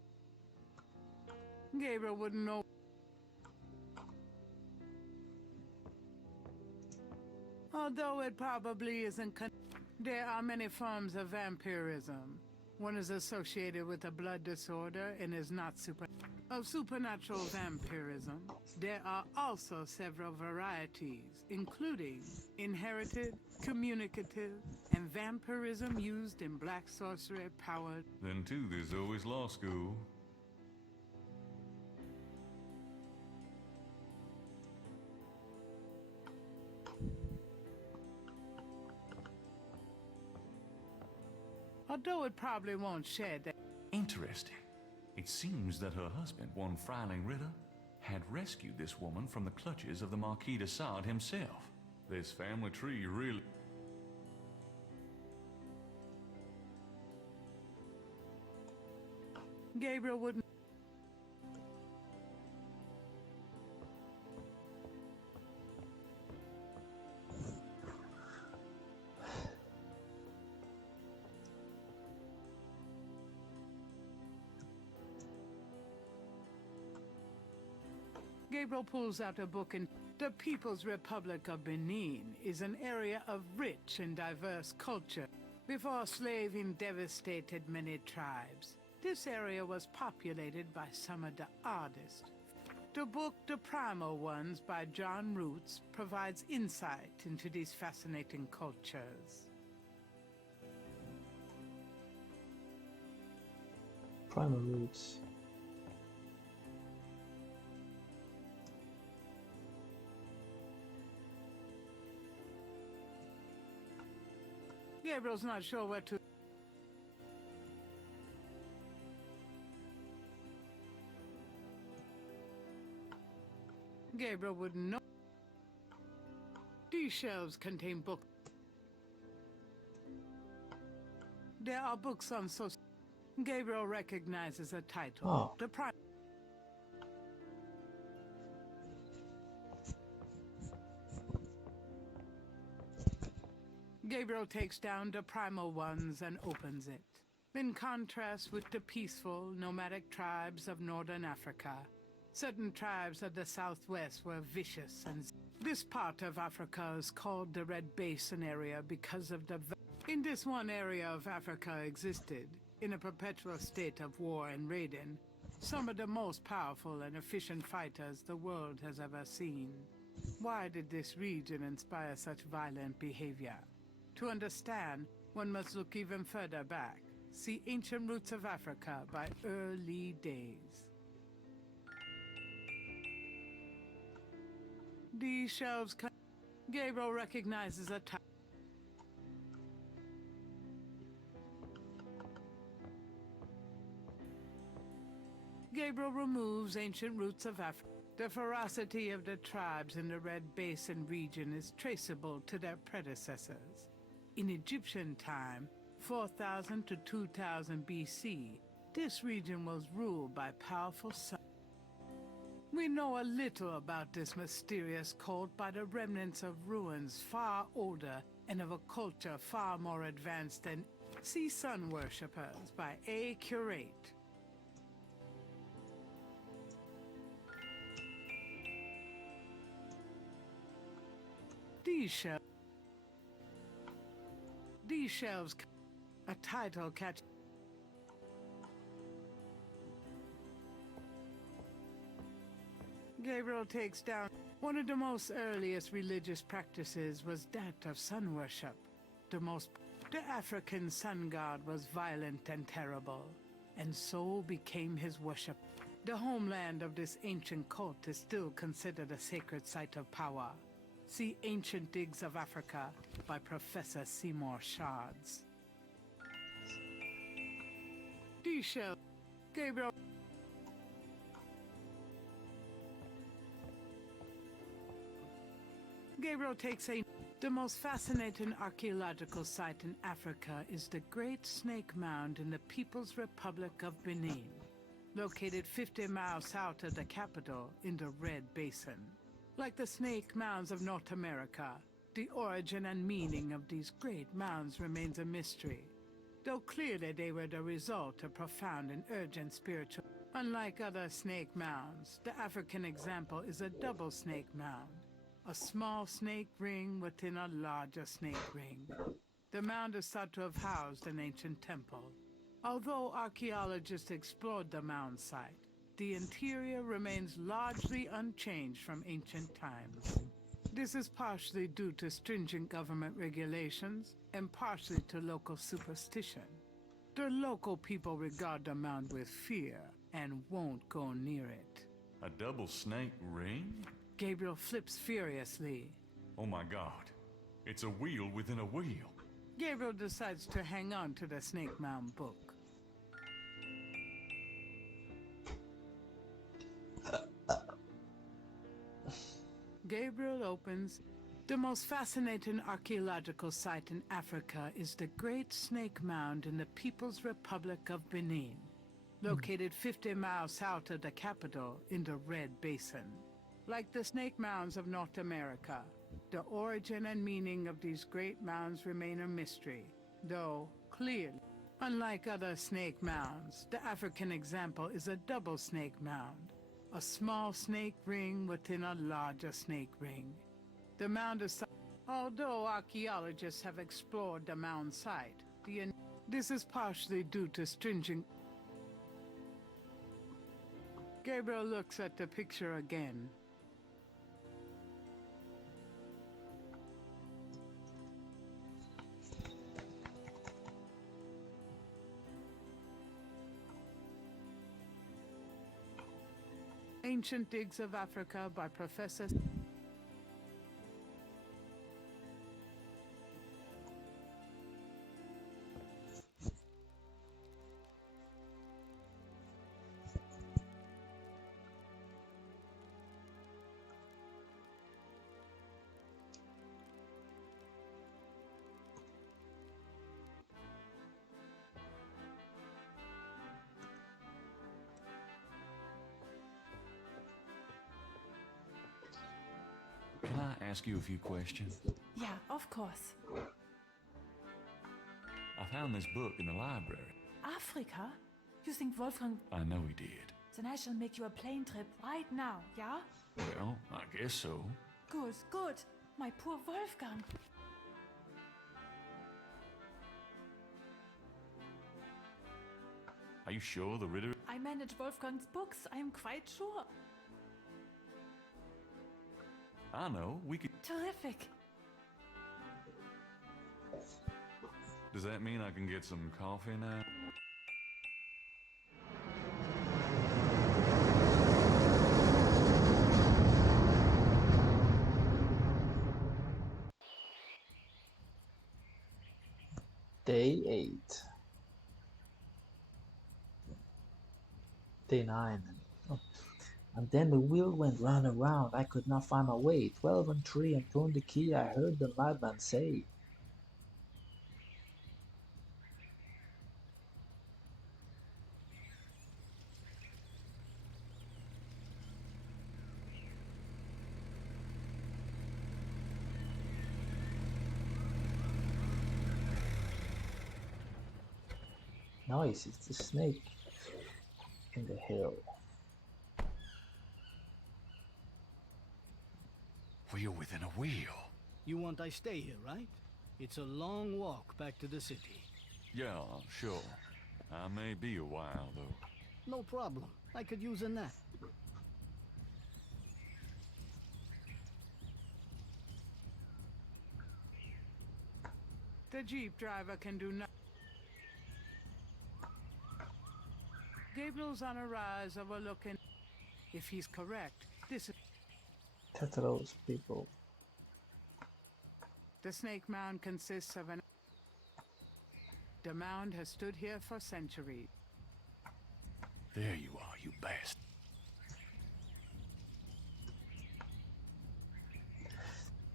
Gabriel wouldn't know. Although it probably isn't. There are many forms of vampirism. One is associated with a blood disorder and is not of supernatural vampirism. There are also several varieties, including inherited, communicative, and vampirism used in black sorcery powered. Then too, there's always law school. although it probably won't share that. Interesting. It seems that her husband, one Freiling Ritter, had rescued this woman from the clutches of the Marquis de Sade himself. This family tree really... Gabriel wouldn't. Gabriel pulls out a book and the People's Republic of Benin is an area of rich and diverse culture. Before slaving devastated many tribes, this area was populated by some of the oddest. The book The Primal Ones by John Roots provides insight into these fascinating cultures. Primal Roots. Gabriel's not sure where to. Gabriel wouldn't know. These shelves contain books. There are books on social. Gabriel recognizes a title. Oh. The Prime. Gabriel takes down the Primal Ones and opens it. In contrast with the peaceful, nomadic tribes of northern Africa, certain tribes of the southwest were vicious, and this part of Africa is called the Red Basin area because of the... In this one area of Africa existed, in a perpetual state of war and raiding, some of the most powerful and efficient fighters the world has ever seen. Why did this region inspire such violent behavior? To understand, one must look even further back. See Ancient Roots of Africa by Early Days. These shelves... Gabriel recognizes a type. Gabriel removes Ancient Roots of Africa. The ferocity of the tribes in the Red Basin region is traceable to their predecessors. In Egyptian time, 4000 to 2000 BC, this region was ruled by powerful sons. We know a little about this mysterious cult by the remnants of ruins far older and of a culture far more advanced than See Sun Worshippers by A. Curate. These shelves, a title catch. Gabriel takes down. One of the most earliest religious practices was that of sun worship. The African sun god was violent and terrible, and so became his worship. The homeland of this ancient cult is still considered a sacred site of power. See Ancient Digs of Africa by Professor Seymour Shards. D-Shell. Gabriel. Gabriel takes a... The most fascinating archaeological site in Africa is the Great Snake Mound in the People's Republic of Benin, located 50 miles south of the capital in the Red Basin. Like the snake mounds of North America, the origin and meaning of these great mounds remains a mystery, though clearly they were the result of profound and urgent spiritual. Unlike other snake mounds, the African example is a double snake mound, a small snake ring within a larger snake ring. The mound is thought to have housed an ancient temple. Although archaeologists explored the mound site, the interior remains largely unchanged from ancient times. This is partially due to stringent government regulations and partially to local superstition. The local people regard the mound with fear and won't go near it. A double snake ring? Gabriel flips furiously. Oh my God. It's a wheel within a wheel. Gabriel decides to hang on to the Snake Mound book. Gabriel opens. The most fascinating archaeological site in Africa is the Great Snake Mound in the People's Republic of Benin, located 50 miles south of the capital in the Red Basin. Like the snake mounds of North America, the origin and meaning of these great mounds remain a mystery, though clearly. Unlike other snake mounds, the African example is a double snake mound, a small snake ring within a larger snake ring. The mound is, although archaeologists have explored the mound site, this is partially due to stringent. Gabriel looks at the picture again. Ancient Digs of Africa by Professor... Can I ask you a few questions? Yeah, of course. I found this book in the library. Africa? You think Wolfgang... I know he did. Then I shall make you a plane trip right now, yeah? Well, I guess so. Good, good. My poor Wolfgang. Are you sure the Ritter... I manage Wolfgang's books, I am quite sure. I know, we could... Terrific. Does that mean I can get some coffee now? Day 8. Day 9. Oh. And then the wheel went round and round. I could not find my way. 12 and 3 and turned the key. I heard the madman say. Nice, it's the snake in the hill. Wheel within a wheel. You want I stay here, right? It's a long walk back to the city. Yeah, sure. I may be a while, though. No problem. I could use a nap. The Jeep driver can do nothing. Gabriel's on a rise overlooking. If he's correct, this is... Tetros people. The Snake Mound consists of an... The mound has stood here for centuries. There you are, you bastard.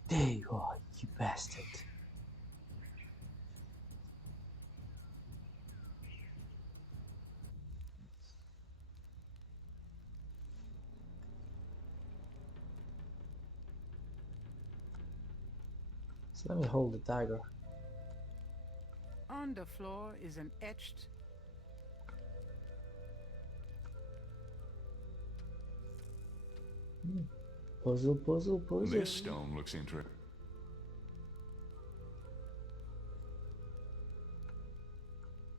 There you are, you bastard. So let me hold the dagger. On the floor is an etched... Puzzle, puzzle, puzzle. This stone looks interesting.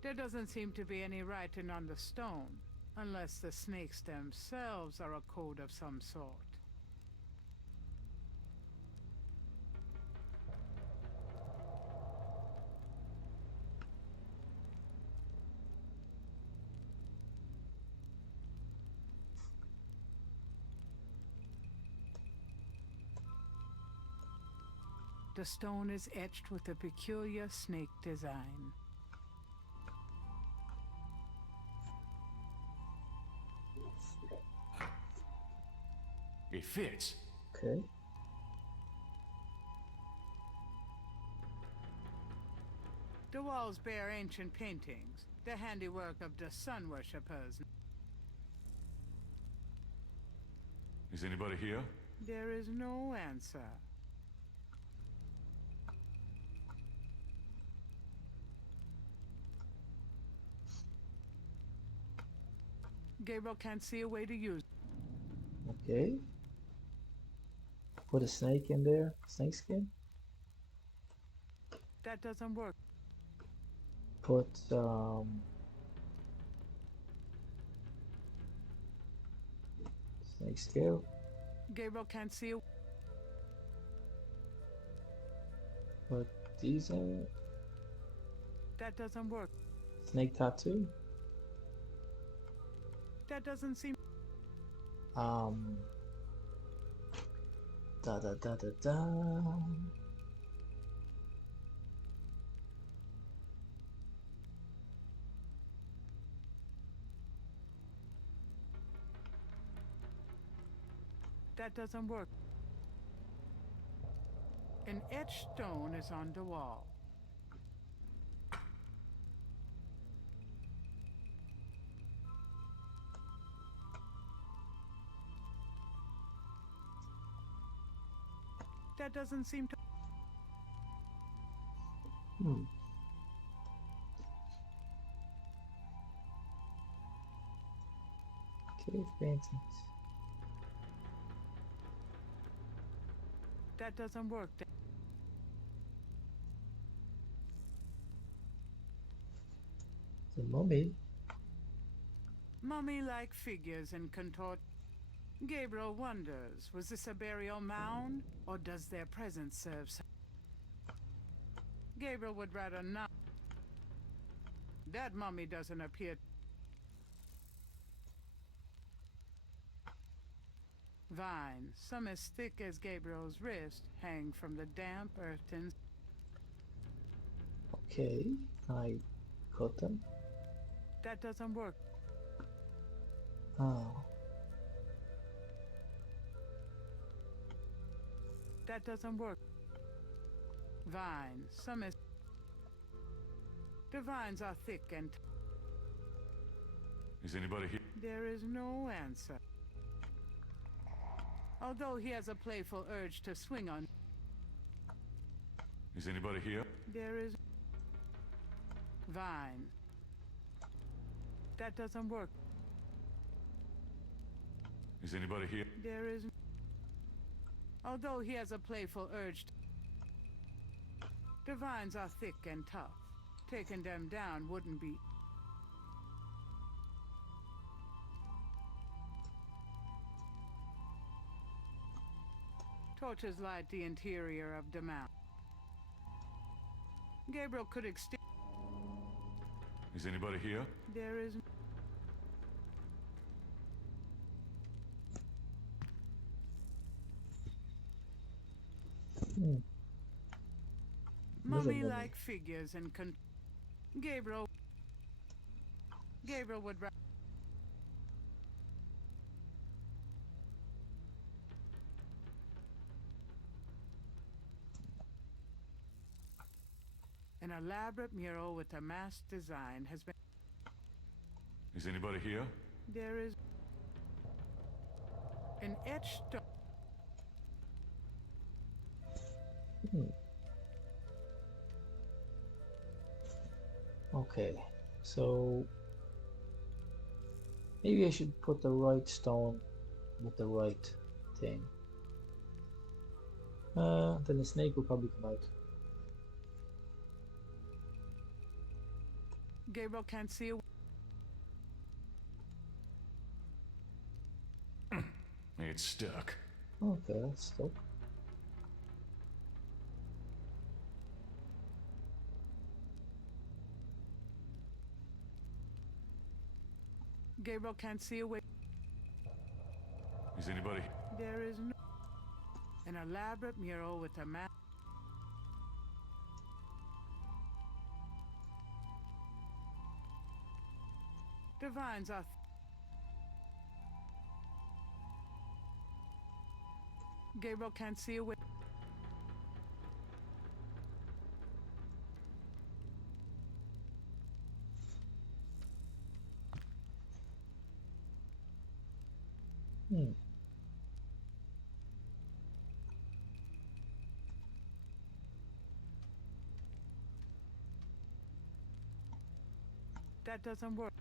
There doesn't seem to be any writing on the stone, unless the snakes themselves are a code of some sort. The stone is etched with a peculiar snake design. It fits. Okay. The walls bear ancient paintings, the handiwork of the sun worshippers. Is anybody here? There is no answer. Gabriel can't see a way to use. Okay. Put a snake in there. Snake skin. That doesn't work. Put snake scale. Gabriel can't see a. Put these in. That doesn't work. Snake tattoo. That doesn't seem. Da da da da da. That doesn't work. An etched stone is on the wall. That doesn't seem to. Cave paintings. That doesn't work. The mummy. Mummy-like figures in contort. Gabriel wonders, was this a burial mound, or does their presence serve some... Gabriel would rather not. That mummy doesn't appear. Vines, some as thick as Gabriel's wrist, hang from the damp earthen. Okay, I cut them. That doesn't work. Oh, That doesn't work. Vines, some as... The vines are thick and... Is anybody here? There is no answer. Although he has a playful urge to swing on... Is anybody here? There is... Vine. That doesn't work. Is anybody here? There is... Although he has a playful urge... The vines are thick and tough. Taking them down wouldn't be... Torches light the interior of the mount. Gabriel could extend... Is anybody here? There is... Mummy-like figures and Gabriel would... An elaborate mural with a masked design has been... Is anybody here? There is... An etched stone... Okay, so maybe I should put the right stone with the right thing. Then the snake will probably come out. Gabriel can't see a... It's stuck. Okay, that's stuck. Gabriel can't see a way... Is anybody? There is no... An elaborate mural with a map... The vines are... Gabriel can't see a way. Hmm. That doesn't work.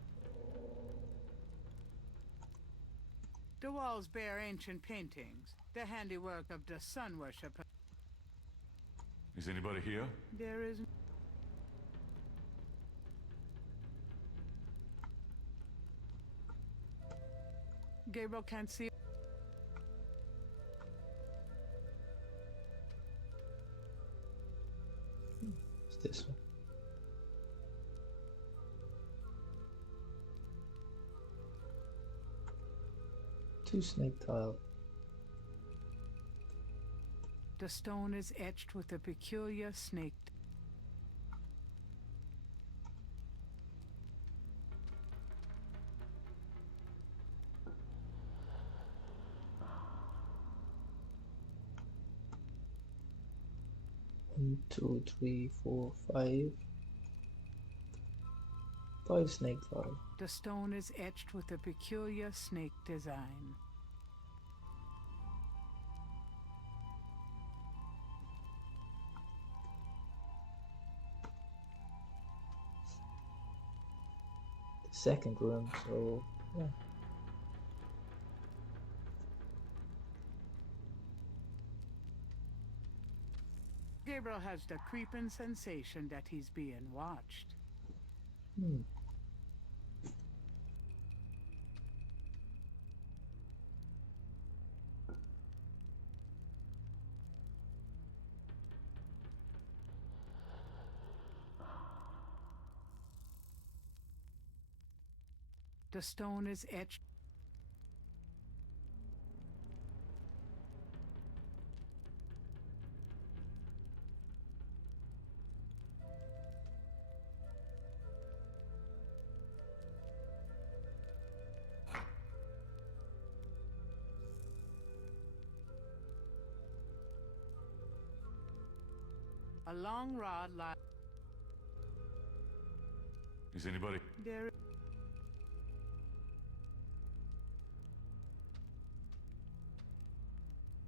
The walls bear ancient paintings, the handiwork of the sun worshipper. Is anybody here? There is... Gabriel can't see. It's this one. Two snake tile. The stone is etched with a peculiar snake. One, two, three, four, five. Five snake tile. The stone is etched with a peculiar snake design. The second room, so yeah. Gabriel has the creeping sensation that he's being watched. Hmm. The stone is etched. A long rod lies Is anybody? there.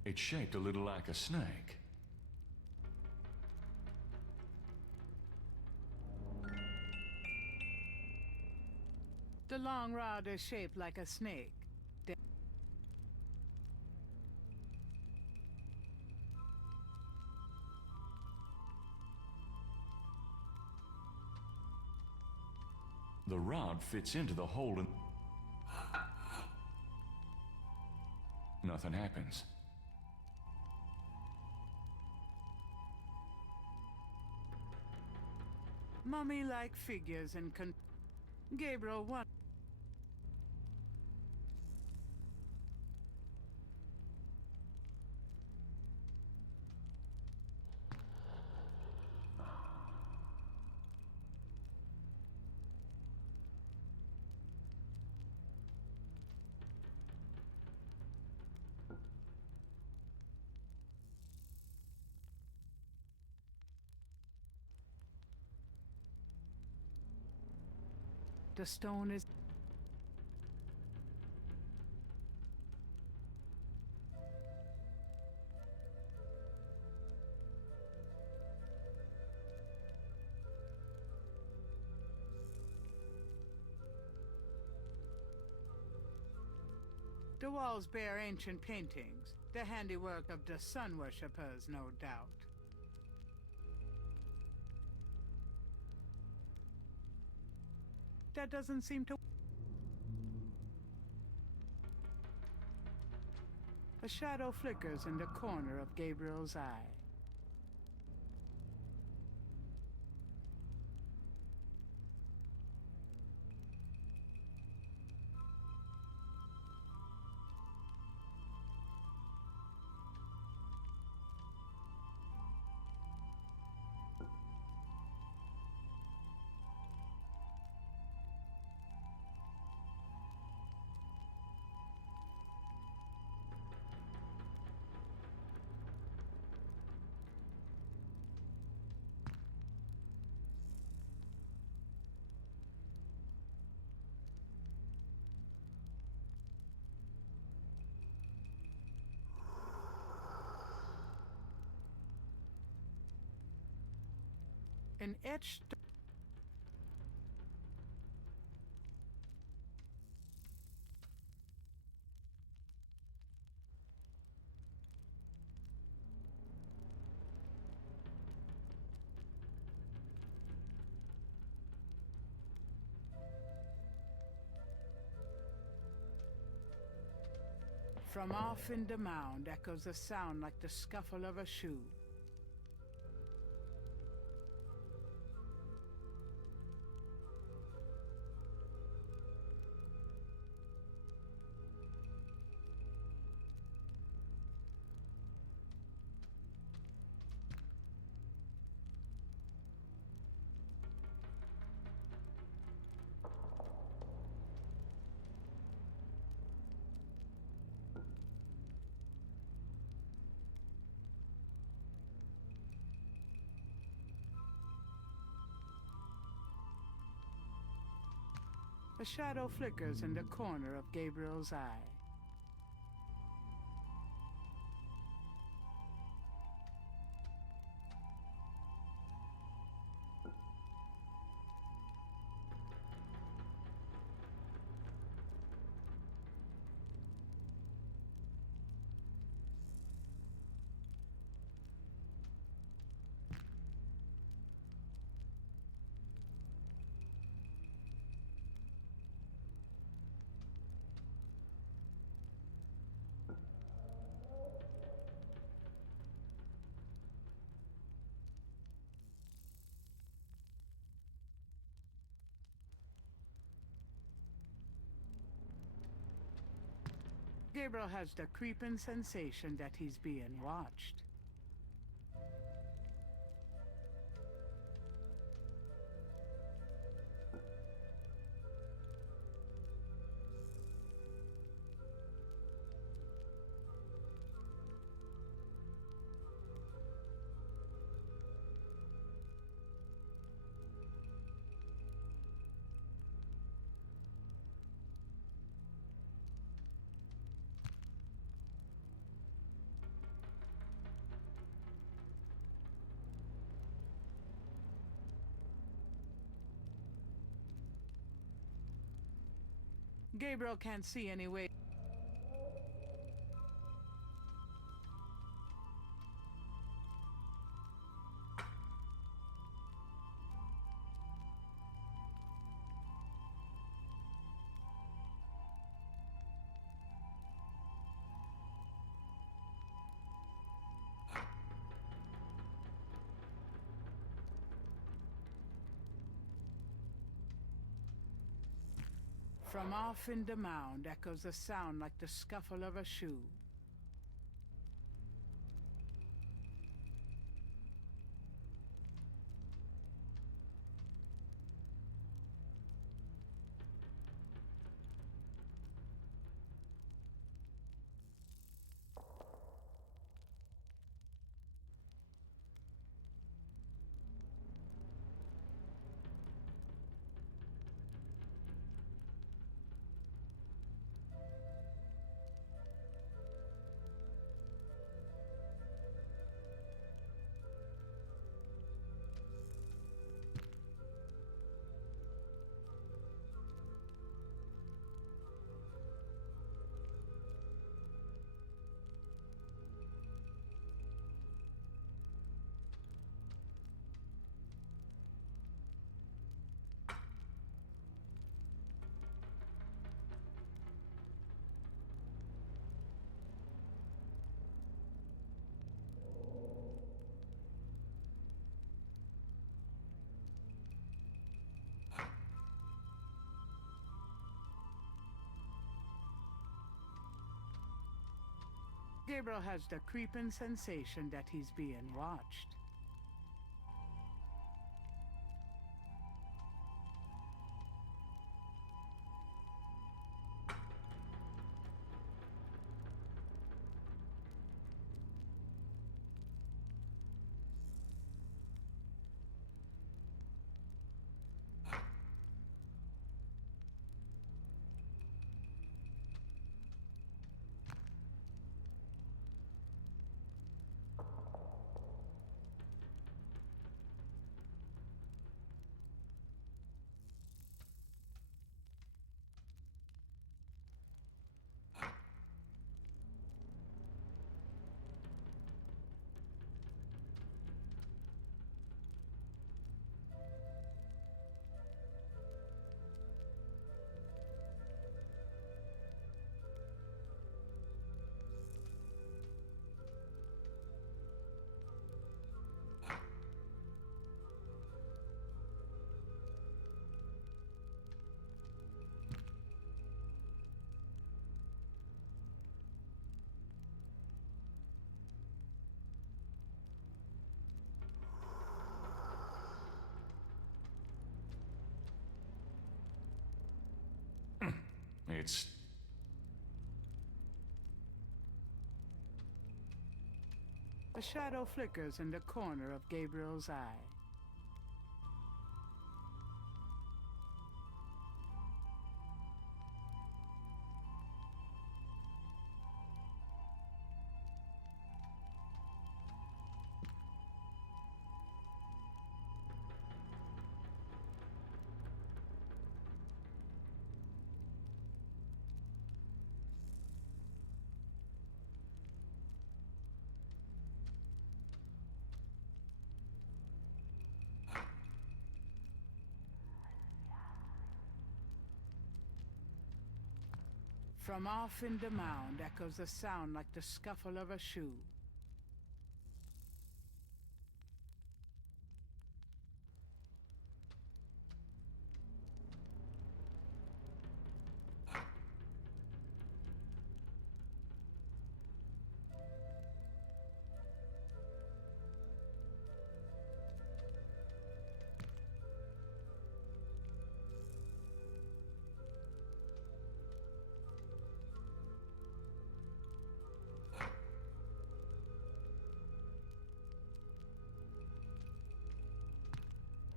It's shaped a little like a snake. The long rod is shaped like a snake. The rod fits into the hole and... Nothing happens. Mummy-like figures and Gabriel won. The stone is... The walls bear ancient paintings, the handiwork of the sun worshippers, no doubt. That doesn't seem to... A shadow flickers in the corner of Gabriel's eye. An etched from off in the mound echoes a sound like the scuffle of a shoe. A shadow flickers in the corner of Gabriel's eye. Gabriel has the creeping sensation that he's being watched. Gabriel can't see any way. From off in the mound echoes a sound like the scuffle of a shoe. Gabriel has the creeping sensation that he's being watched. It's... A shadow flickers in the corner of Gabriel's eye. From off in the mound echoes a sound like the scuffle of a shoe.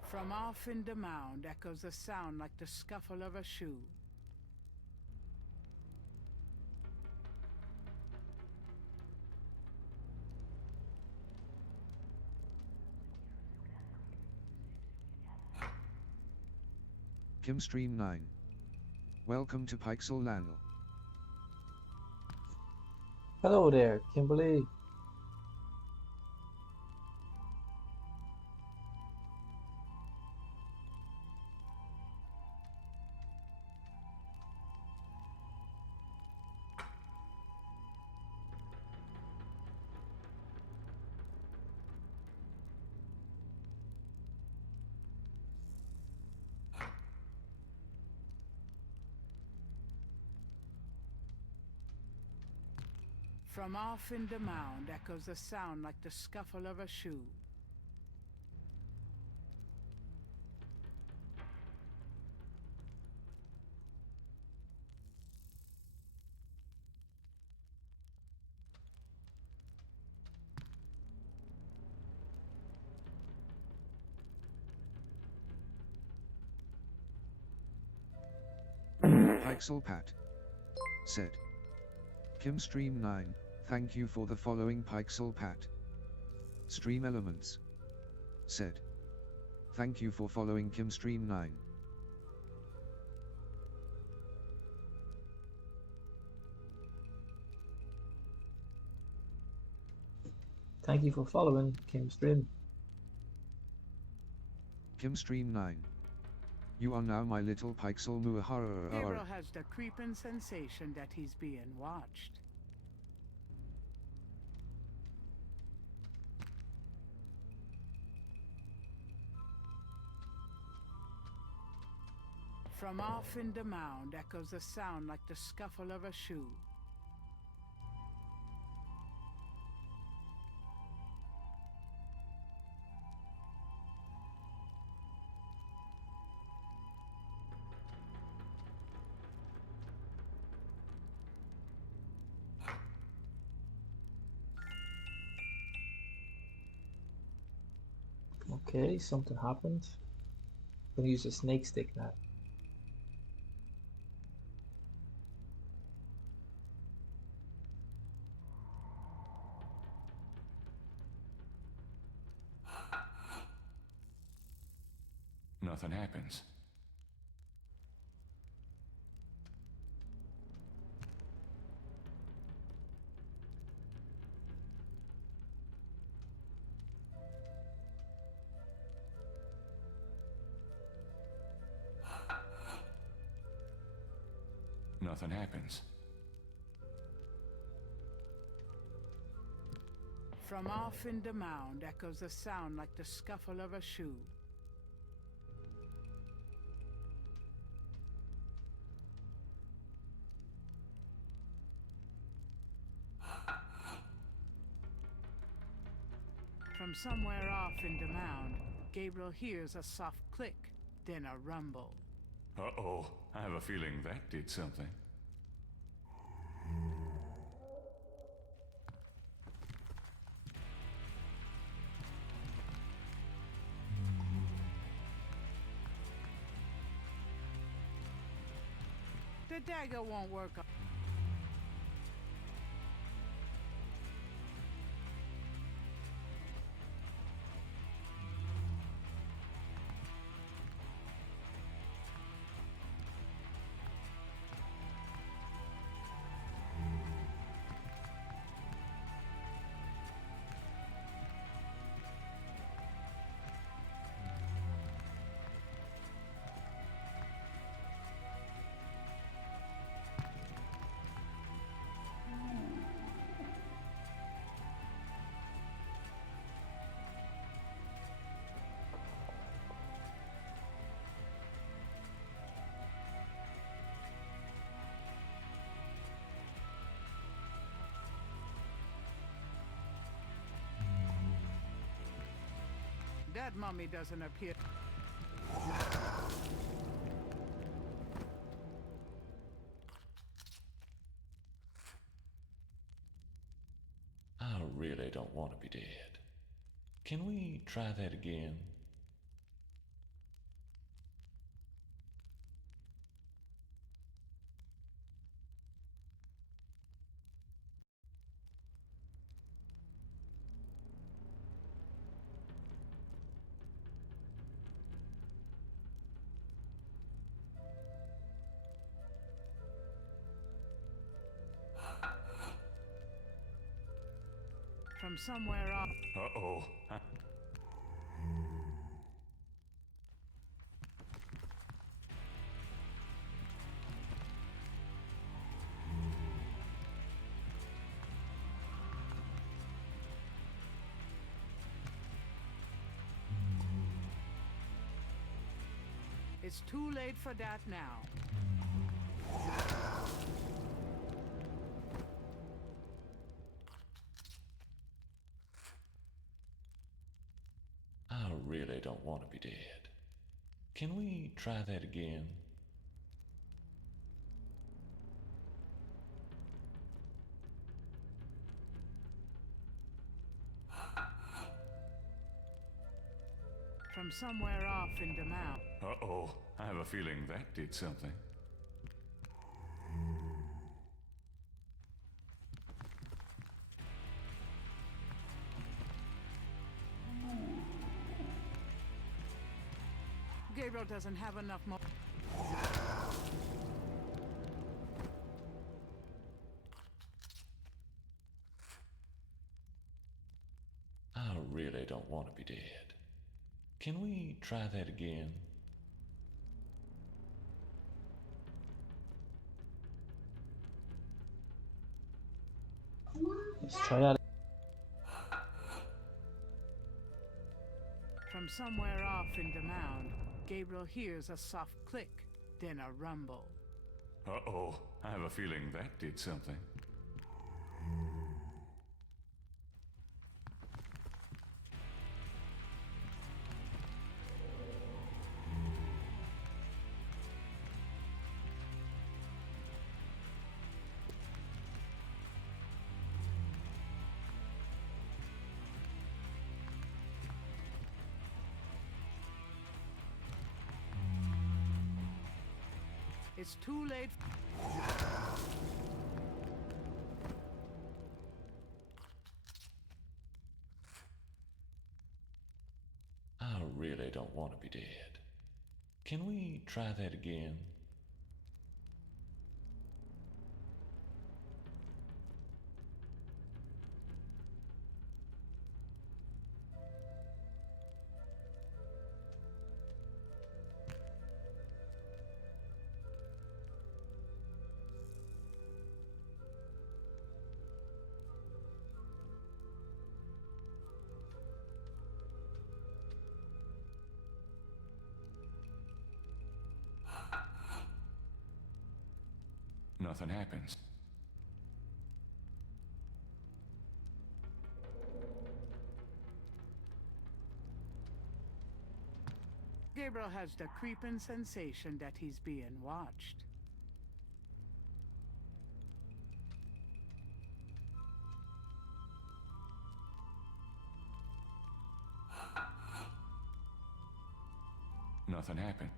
From off in the mound echoes a sound like the scuffle of a shoe. Kimstream 9. Welcome to Pixel Land. Hello there, Kimberly. From off in the mound echoes a sound like the scuffle of a shoe. Pixel Pat said. Kimstream 9, thank you for the following Pixel Pat. Stream Elements said. Thank you for following Kimstream 9. Thank you for following Kimstream. Kimstream 9. You are now my little Pixel Muahara. Gabriel has the creeping sensation that he's being watched. From off in the mound echoes a sound like the scuffle of a shoe. Okay, something happened. I'm gonna use a snake stick now. Nothing happens. Nothing happens. From off in the mound echoes a sound like the scuffle of a shoe. From somewhere off in the mound, Gabriel hears a soft click, then a rumble. Uh-oh. I have a feeling that did something. The dagger won't work. That mummy doesn't appear. I really don't want to be dead. Can we try that again? From somewhere off. Uh-oh. It's too late for that now. I really don't want to be dead. Can we try that again? From somewhere off in the mouth. Uh-oh. I have a feeling that did something. Gabriel doesn't have enough mo. I really don't want to be dead. Can we try that again? Let's try that. From somewhere off in the mound, Gabriel hears a soft click, then a rumble. Uh-oh. I have a feeling that did something. It's too late. I really don't want to be dead. Can we try that again? Nothing happens. Gabriel has the creeping sensation that he's being watched. Nothing happened.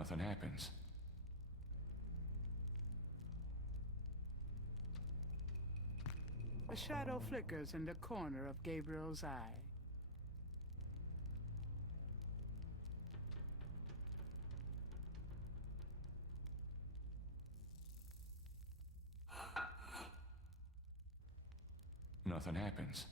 Nothing happens. A shadow flickers in the corner of Gabriel's eye. Nothing happens.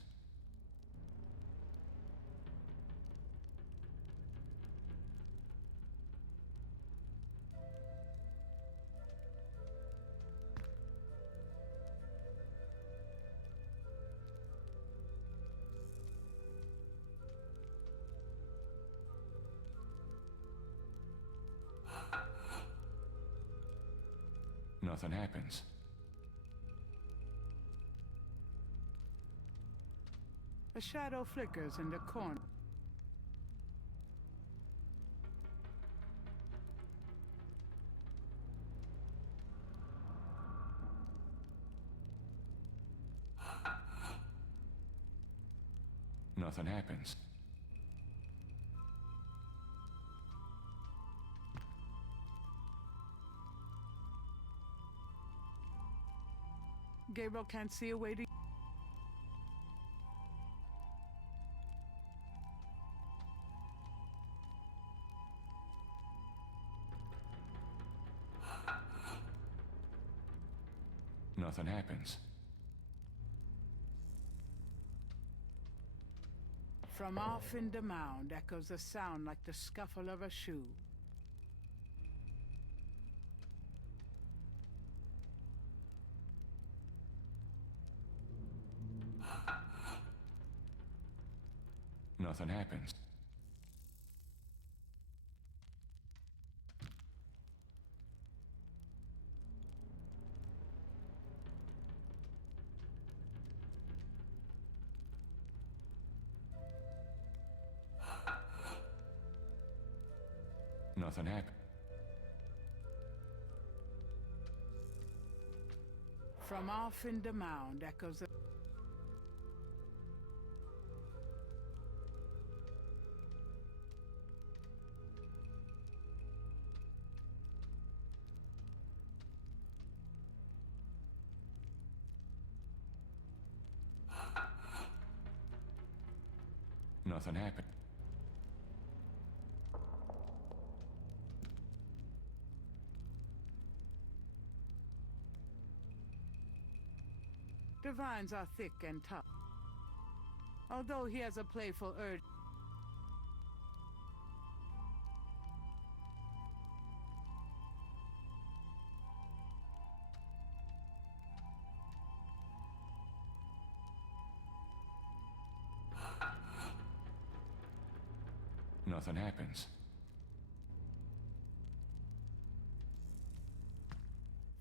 Nothing happens. A shadow flickers in the corner. Nothing happens. Gabriel can't see a way to... Nothing happens. From off in the mound echoes a sound like the scuffle of a shoe. Nothing happens. Nothing happens. From off in the mound echoes a... Nothing happened. The vines are thick and tough. Although he has a playful urge... Nothing happens.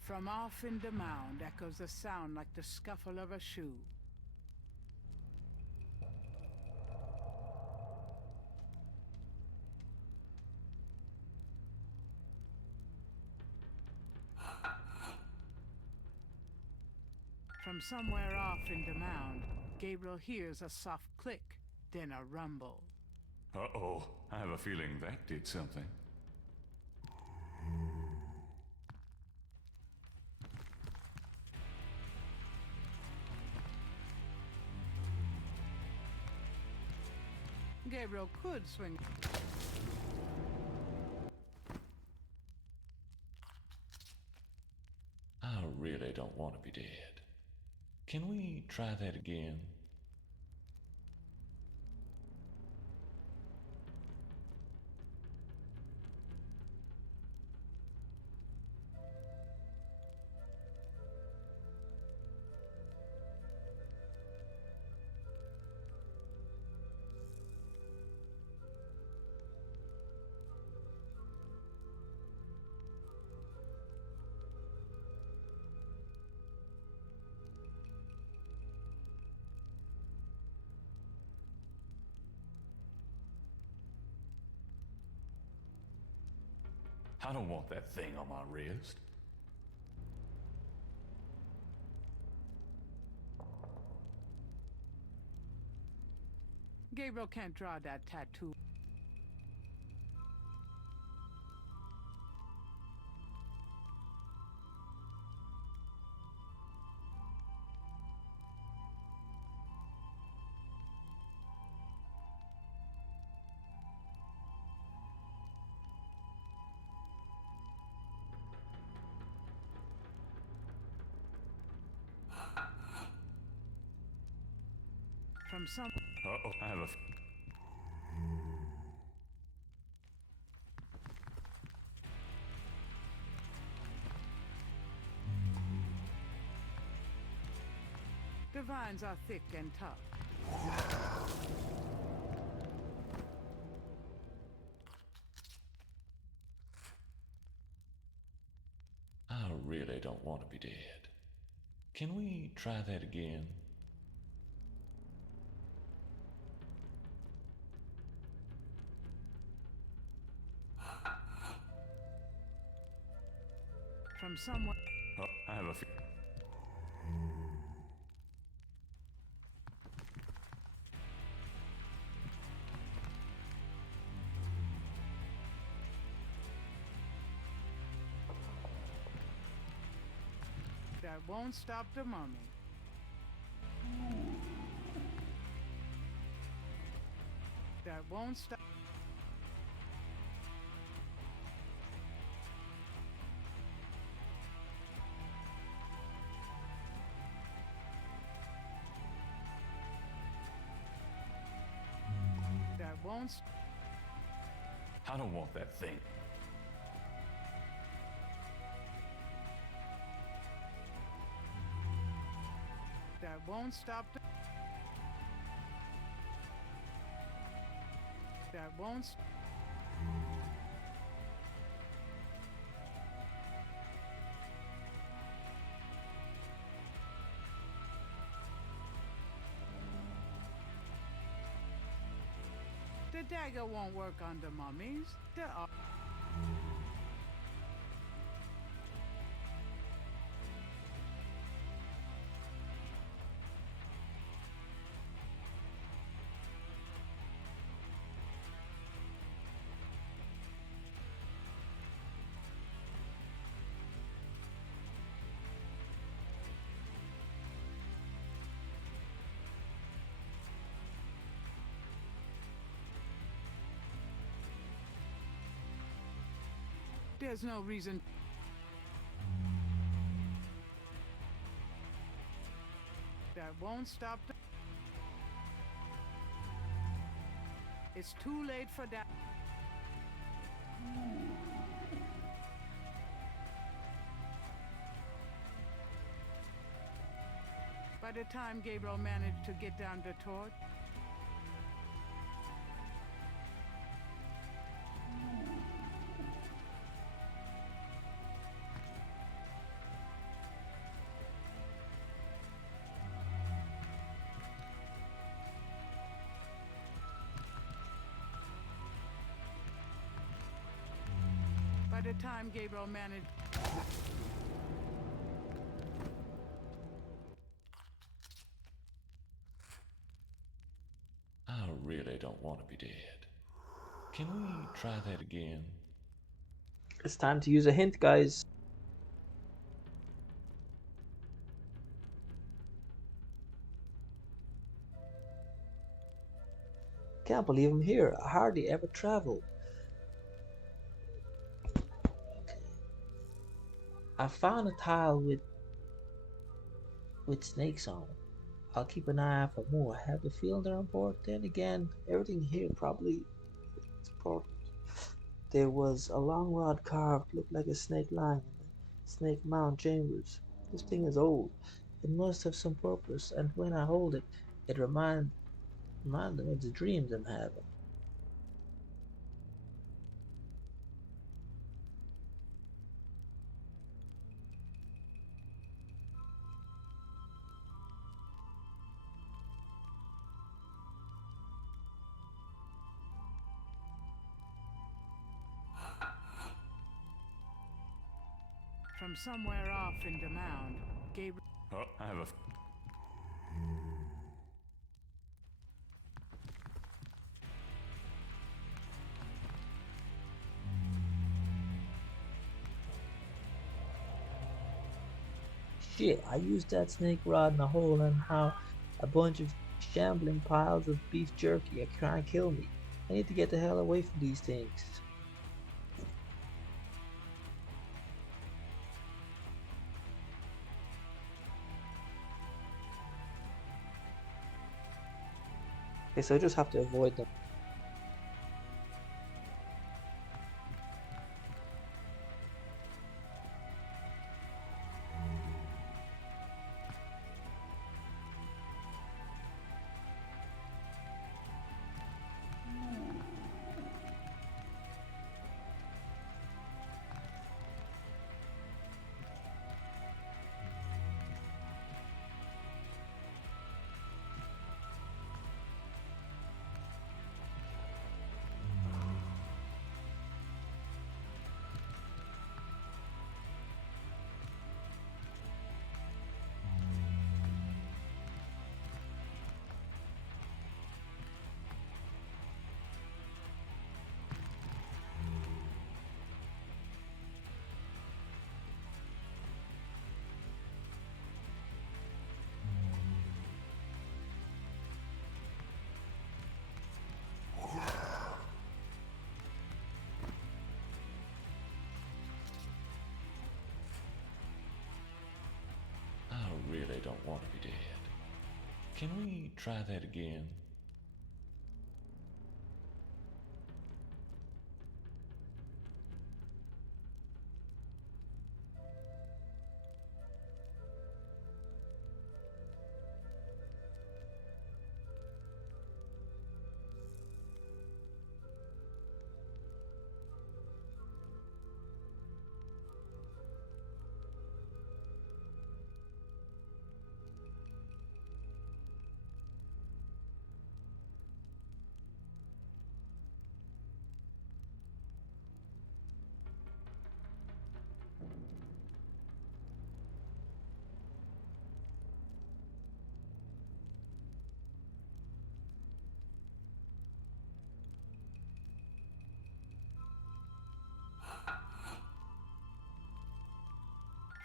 From off in the mound echoes a sound like the scuffle of a shoe. From somewhere off in the mound, Gabriel hears a soft click, then a rumble. Uh-oh. I have a feeling that did something. Gabriel could swing... I really don't want to be dead. Can we try that again? I don't want that thing on my wrist. Gabriel can't draw that tattoo. From some. Uh-oh, I have a... The vines are thick and tough. I really don't want to be dead. Can we try that again? From somewhere. Oh, I have a... That won't stop the mummy. That won't stop. That won't. I don't want that thing. That won't stop the. That won't. The dagger won't work on the mummies. There are. There's no reason. That won't stop the. It's too late for that. By the time Gabriel managed to get down the torch, by the time Gabriel managed. I really don't want to be dead. Can we try that again? It's time to use a hint, guys. Can't believe I'm here. I hardly ever travel. I found a tile with snakes on it. I'll keep an eye out for more. I have the feeling they're important. Then again, everything here probably is important. There was a long rod carved, looked like a snake lying in the snake mound chambers. This thing is old. It must have some purpose, and when I hold it, it reminds me of the dreams I'm having. From somewhere off in the mound, Gabriel. Oh, I have a... Shit, I used that snake rod in a hole and how a bunch of shambling piles of beef jerky are trying to kill me. I need to get the hell away from these things. Okay, so I just have to avoid them. I really don't want to be dead. Can we try that again?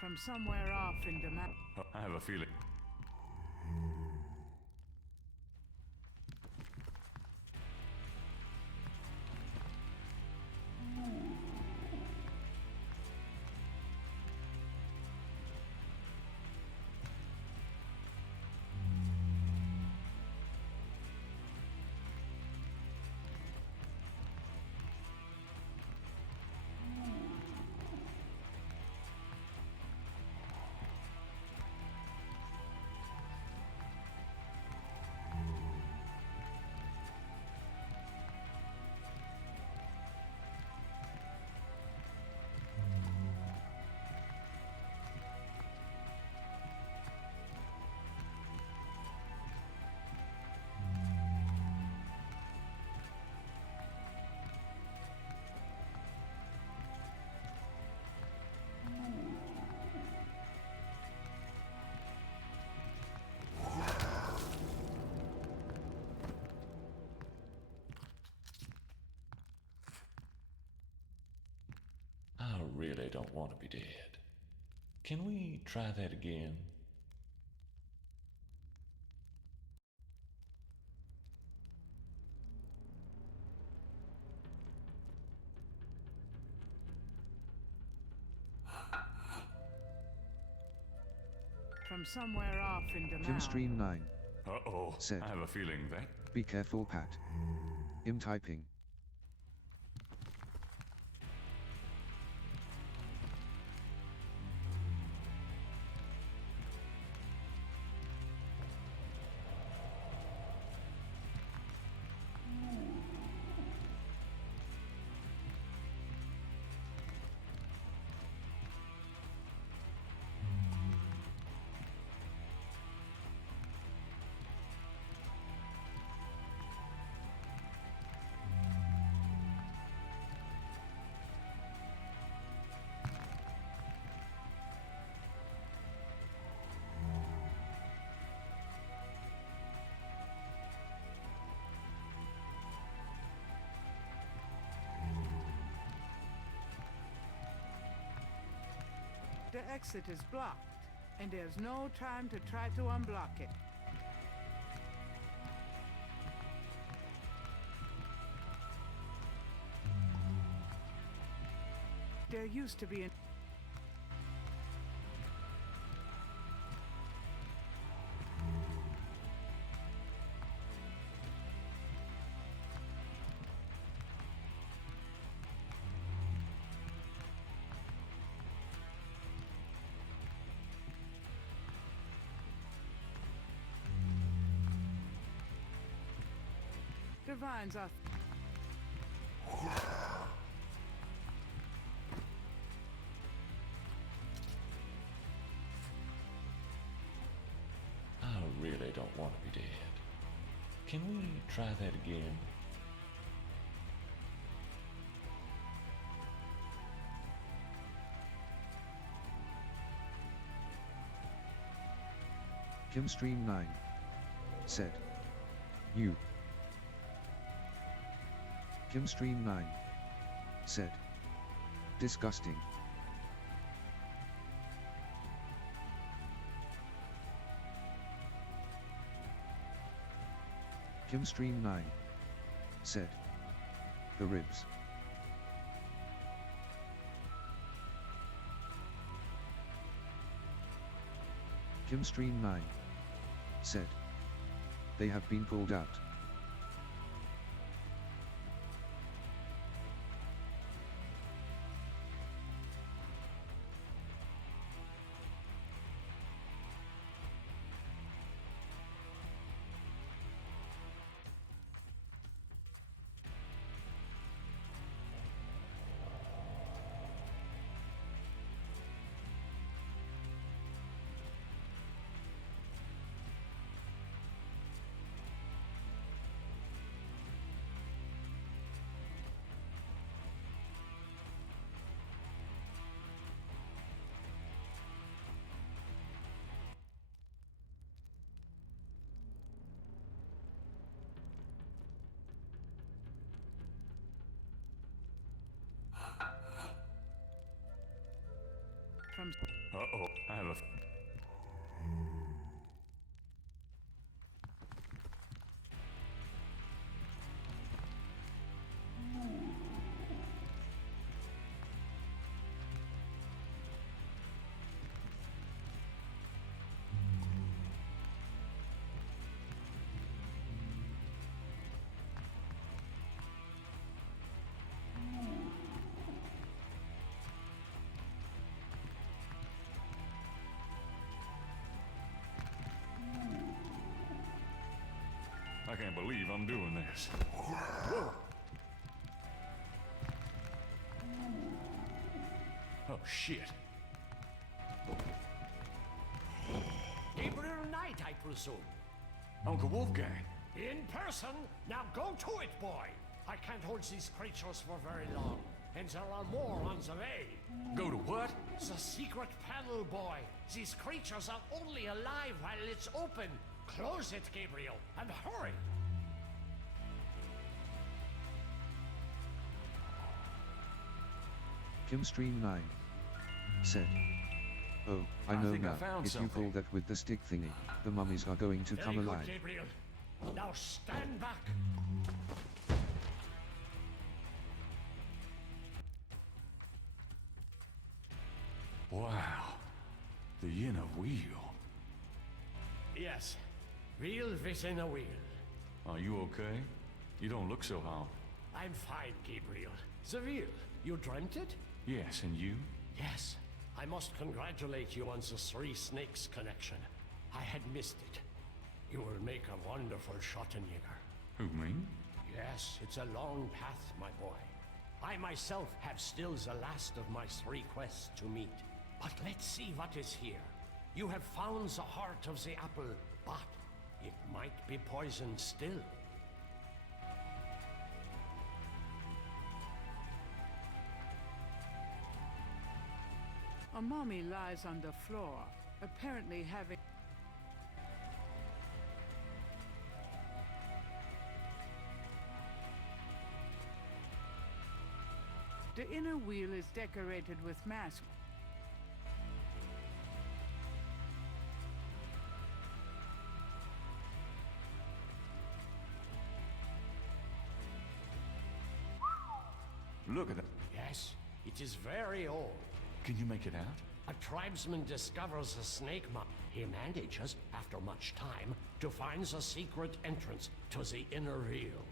From somewhere off in Damascus. I have a feeling. I really don't want to be dead. Can we try that again? From somewhere off in Damascus. Kimstream 9 Uh-oh. said, I have a feeling that... "Be careful, Pat. I'm typing." The exit is blocked, and there's no time to try to unblock it. There used to be an... Divines are... I really don't want to be dead. Can we try that again? Kimstream9 said. You. Kimstream9 said. Disgusting. Kimstream9 said. The ribs. Kimstream9 said. They have been pulled out. From... Uh-oh, I have a... I can't believe I'm doing this. Whoa! Oh, shit. Gabriel Knight, I presume. Uncle Wolfgang. In person? Now go to it, boy! I can't hold these creatures for very long, and there are more on the way. Go to what? The secret panel, boy. These creatures are only alive while it's open. Close it, Gabriel, and hurry! Kimstream9 said. Oh, I know now. If you pull that with the stick thingy, the mummies are going to come Very alive. good, Gabriel. Now stand back. Wow. The inner wheel. Yes, wheel within a wheel. Are you okay? You don't look so harmed. I'm fine, Gabriel. The wheel, you dreamt it? Yes, and you? Yes. I must congratulate you on the Three Snakes connection. I had missed it. You will make a wonderful Schottenjäger. Who, me? Yes, it's a long path, my boy. I myself have still the last of my 3 quests to meet. But let's see what is here. You have found the heart of the apple, but it might be poisoned still. A mummy lies on the floor, apparently having... The inner wheel is decorated with masks. Look at that. Yes, it is very old. Can you make it out? A tribesman discovers a snake mine. He manages, after much time, to find the secret entrance to the inner wheel.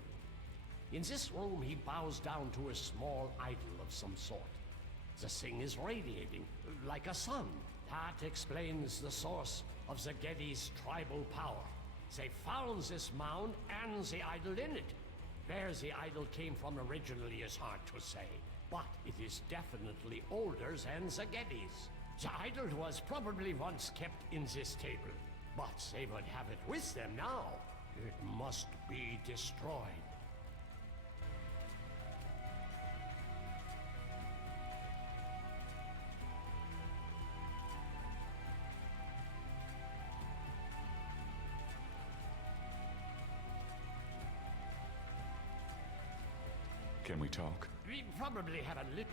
In this room, he bows down to a small idol of some sort. The thing is radiating, like a sun. That explains the source of the Geddy's tribal power. They found this mound and the idol in it. Where the idol came from originally is hard to say, but it is definitely older than the Geddes. The idol was probably once kept in this table, but they would have it with them now. It must be destroyed. Can we talk? We probably have a little...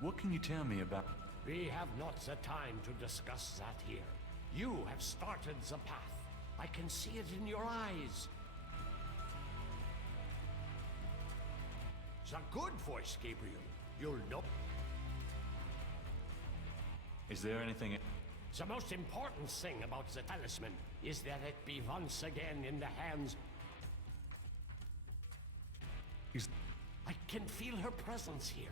What can you tell me about... We have not the time to discuss that here. You have started the path. I can see it in your eyes. The good voice, Gabriel. You'll know. Is there anything... The most important thing about the talisman is that it be once again in the hands... I can feel her presence here.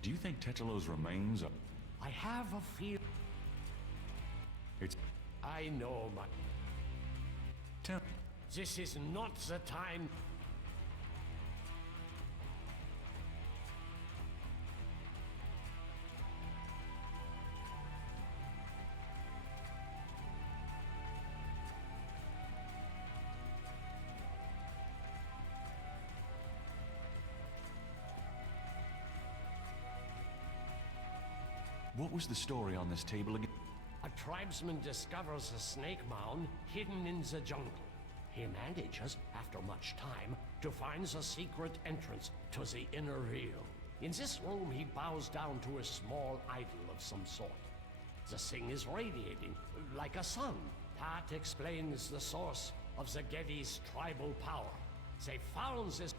Do you think Tetelo's remains are... I have a feel... It's... I know, my... Tell... This is not the time... What was the story on this table again? A tribesman discovers a snake mound hidden in the jungle. He manages, after much time, to find the secret entrance to the inner real. In this room, he bows down to a small idol of some sort. The thing is radiating, like a sun. That explains the source of the Geddes' tribal power. They found this...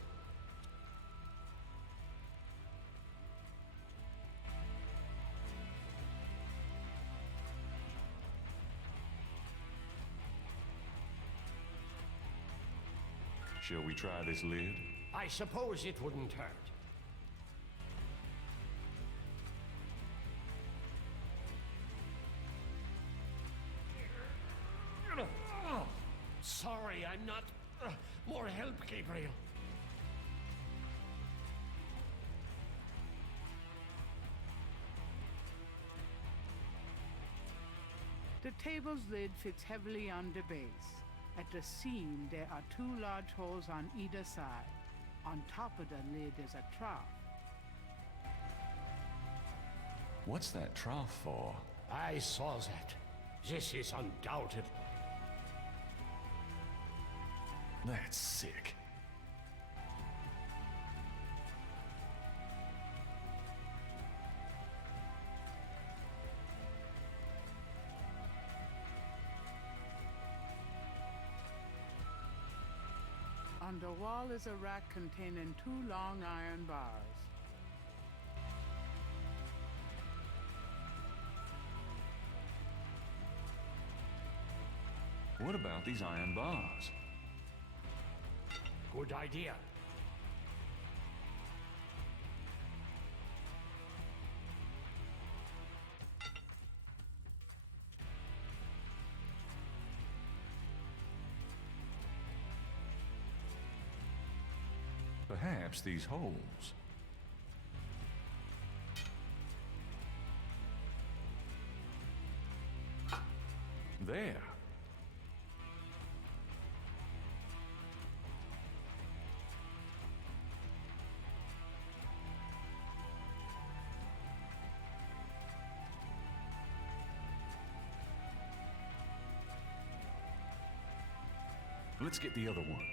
Shall we try this lid? I suppose it wouldn't hurt. Sorry, I'm not... more help, Gabriel. The table's lid fits heavily on the base. At the seam, there are 2 large holes on either side. On top of the lid is a trough. What's that trough for? I saw that. This is undoubted. That's sick. On the wall is a rack containing 2 long iron bars. What about these iron bars? Good idea. Perhaps these holes. There. Let's get the other one.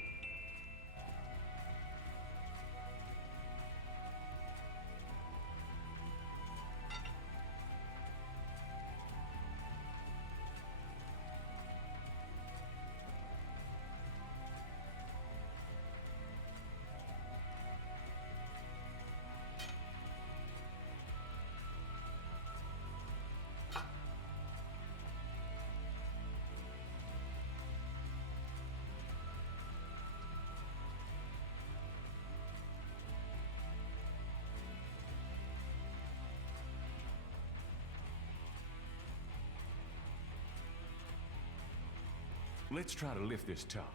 Let's try to lift this top.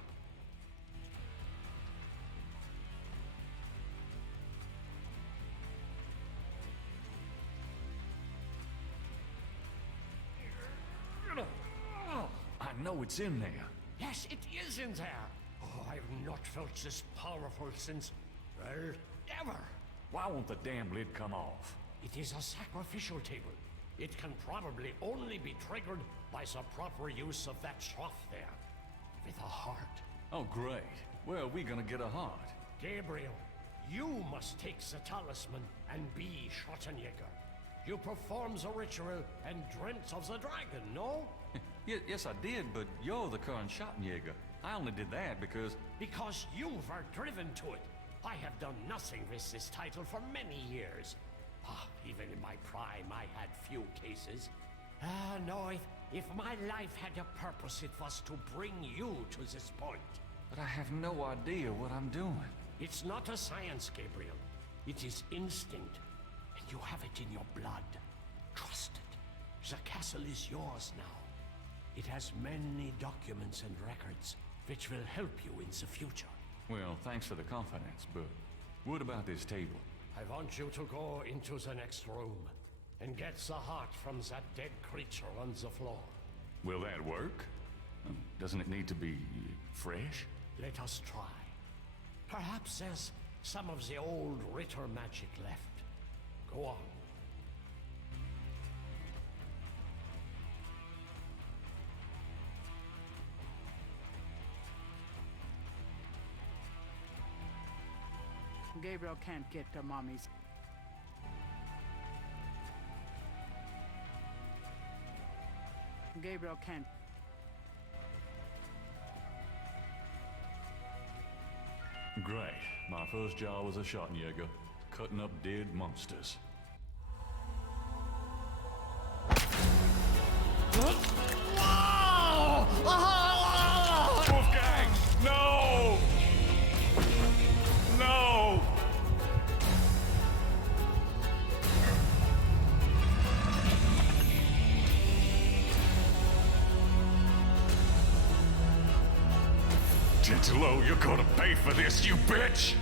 I know it's in there. Yes, it is in there. Oh, I've not felt this powerful since, well, ever. Why won't the damn lid come off? It is a sacrificial table. It can probably only be triggered by the proper use of that trough there. With a heart. Oh, great. Where are we gonna get a heart? Gabriel, you must take the talisman and be Schottenjäger. You performed the ritual and dreamt of the dragon, no? Yes, I did, but you're the current Schottenjäger. I only did that because... Because you were driven to it. I have done nothing with this title for many years. Even in my prime, I had few cases. No, if my life had a purpose, it was to bring you to this point. But I have no idea what I'm doing. It's not a science, Gabriel. It is instinct. And you have it in your blood. Trust it. The castle is yours now. It has many documents and records, which will help you in the future. Well, thanks for the confidence, but what about this table? I want you to go into the next room and get the heart from that dead creature on the floor. Will that work? Doesn't it need to be fresh? Let us try. Perhaps there's some of the old Ritter magic left. Go on. Gabriel can't get to Mommy's. Gabriel can't. Great. My first job was a Schottenjäger, cutting up dead monsters. Wolfgang! No! No! Gentilo, you're gonna pay for this, you bitch!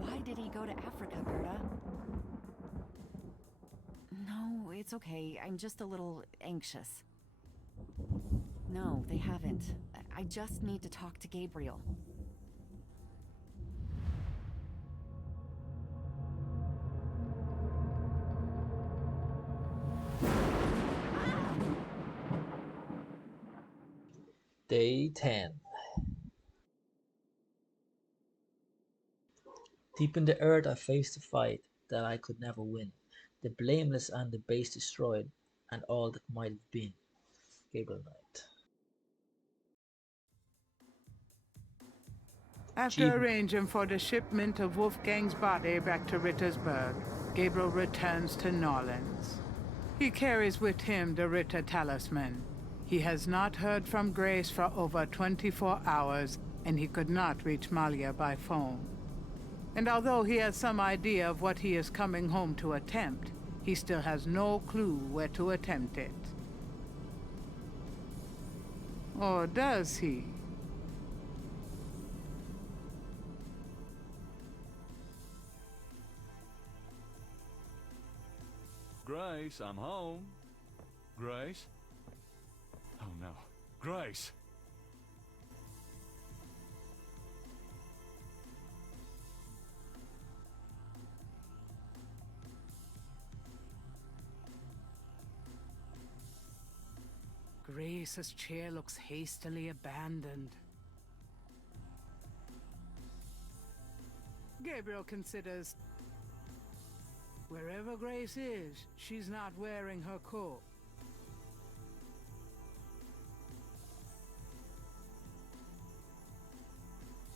Why did he go to Africa, Gerda? No, it's okay. I'm just a little anxious. No, they haven't. I just need to talk to Gabriel. Day 10. Deep in the earth I faced a fight that I could never win. The blameless and the base destroyed, and all that might have been. Gabriel Knight. After arranging for the shipment of Wolfgang's body back to Rittersburg, Gabriel returns to Norlands. He carries with him the Ritter talisman. He has not heard from Grace for over 24 hours, and he could not reach Malia by phone. And although he has some idea of what he is coming home to attempt, he still has no clue where to attempt it. Or does he? Grace, I'm home. Grace? Oh no. Grace! Grace's chair looks hastily abandoned. Gabriel considers wherever Grace is, she's not wearing her coat.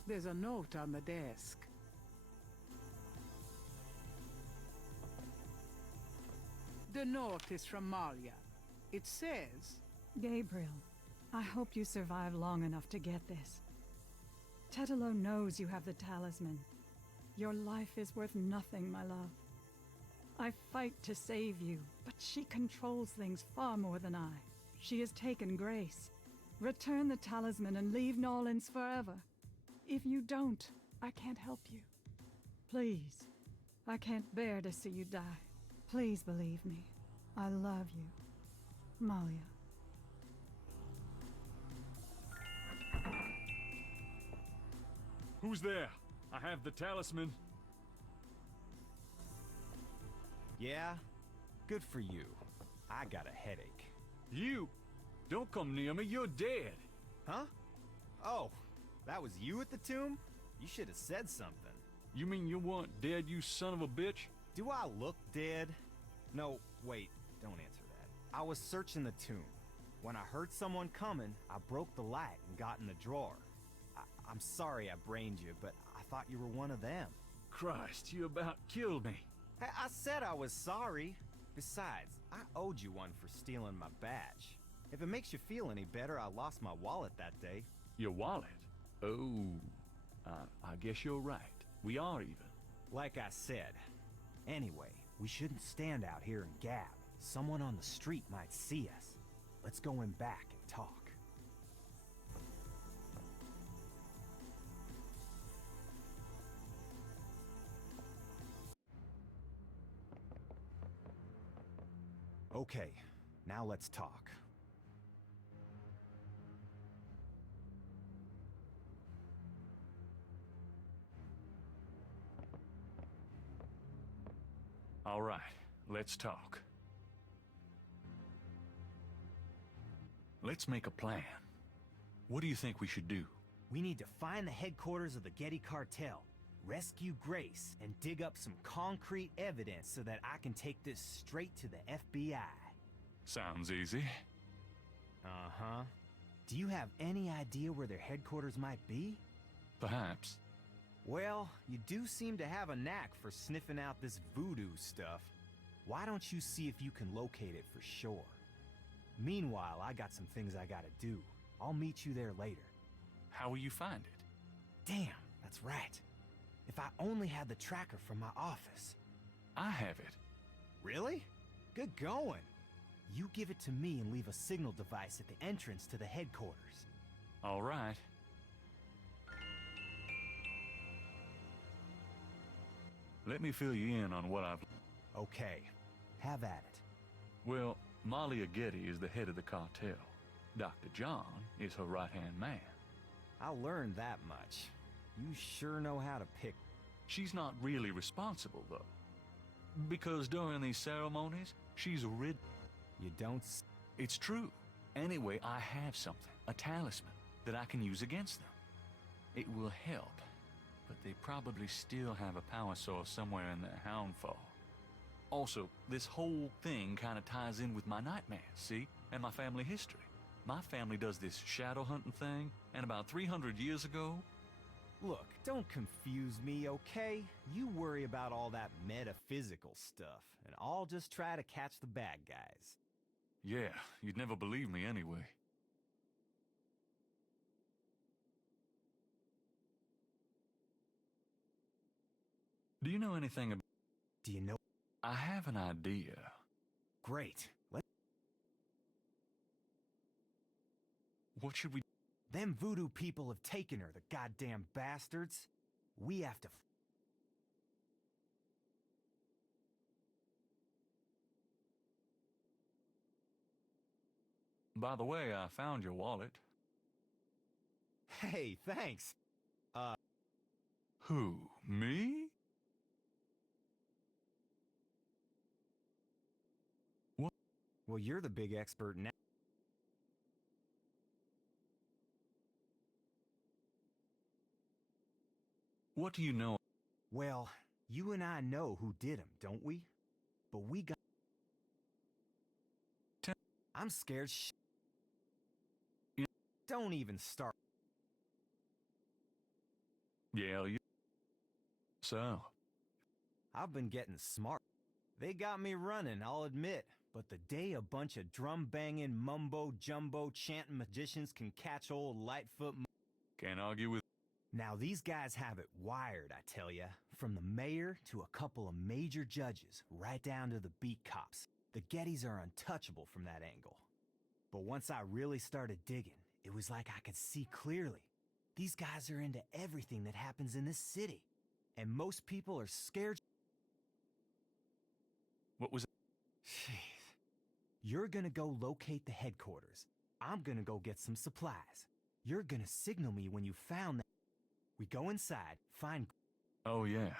There's a note on the desk. The note is from Malia. It says, Gabriel, I hope you survive long enough to get this. Tetelo knows you have the talisman. Your life is worth nothing, my love. I fight to save you, but she controls things far more than I. She has taken Grace. Return the talisman and leave Nolans forever. If you don't, I can't help you. Please. I can't bear to see you die. Please believe me. I love you. Malia. Who's there? I have the talisman. Yeah? Good for you. I got a headache. You? Don't come near me, you're dead. Huh? Oh, that was you at the tomb? You should have said something. You mean you weren't dead, you son of a bitch? Do I look dead? No, wait, don't answer that. I was searching the tomb. When I heard someone coming, I broke the light and got in the drawer. I'm sorry I brained you, but I thought you were one of them. Christ, you about killed me. I said I was sorry. Besides, I owed you one for stealing my badge. If it makes you feel any better, I lost my wallet that day. Your wallet? Oh, I guess you're right. We are even. Like I said. Anyway, we shouldn't stand out here and gab. Someone on the street might see us. Let's go in back and talk. Okay, now let's talk. All right, let's talk. Let's make a plan. What do you think we should do? We need to find the headquarters of the Getty cartel, rescue Grace, and dig up some concrete evidence so that I can take this straight to the FBI. Sounds easy. Uh-huh. Do you have any idea where their headquarters might be? Perhaps. Well, you do seem to have a knack for sniffing out this voodoo stuff. Why don't you see if you can locate it for sure? Meanwhile, I got some things I gotta do. I'll meet you there later. How will you find it? Damn, that's right. If I only had the tracker from my office. I have it. Really? Good going. You give it to me and leave a signal device at the entrance to the headquarters. All right. Let me fill you in on what I've... Okay, have at it. Well, Malia Getty is the head of the cartel. Dr. John is her right-hand man. I learned that much. You sure know how to pick. She's not really responsible, though. Because during these ceremonies, she's rid... You don't... It's true. Anyway, I have something, a talisman, that I can use against them. It will help, but they probably still have a power source somewhere in their Houndfall. Also, this whole thing kind of ties in with my nightmares, see? And my family history. My family does this shadow hunting thing, and about 300 years ago... Look, don't confuse me, okay? You worry about all that metaphysical stuff, and I'll just try to catch the bad guys. Yeah, you'd never believe me anyway. Do you know anything about... Do you know... I have an idea. Great. What should we... Them voodoo people have taken her, the goddamn bastards. We have to... By the way, I found your wallet. Hey, thanks. Who? Me? What? Well, you're the big expert now. What do you know? Well, you and I know who did them, don't we? But we got... I'm scared Don't even start. Yeah, you... So? I've been getting smart. They got me running, I'll admit. But the day a bunch of drum-banging, mumbo-jumbo chanting magicians can catch old Lightfoot... Can't argue with... Now these guys have it wired, I tell ya. From the mayor to a couple of major judges, right down to the beat cops. The Gettys are untouchable from that angle. But once I really started digging, it was like I could see clearly. These guys are into everything that happens in this city. And most people are scared. What was it? Jeez. You're gonna go locate the headquarters. I'm gonna go get some supplies. You're gonna signal me when you found that. We go inside, find... Oh, yeah.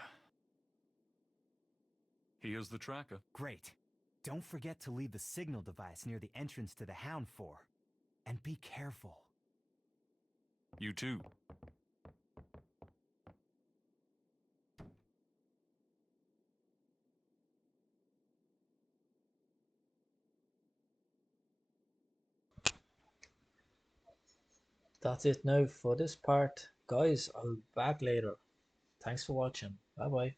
Here's the tracker. Great. Don't forget to leave the signal device near the entrance to the Hound 4. And be careful. You too. That's it now for this part. Guys, I'll be back later. Thanks for watching. Bye bye.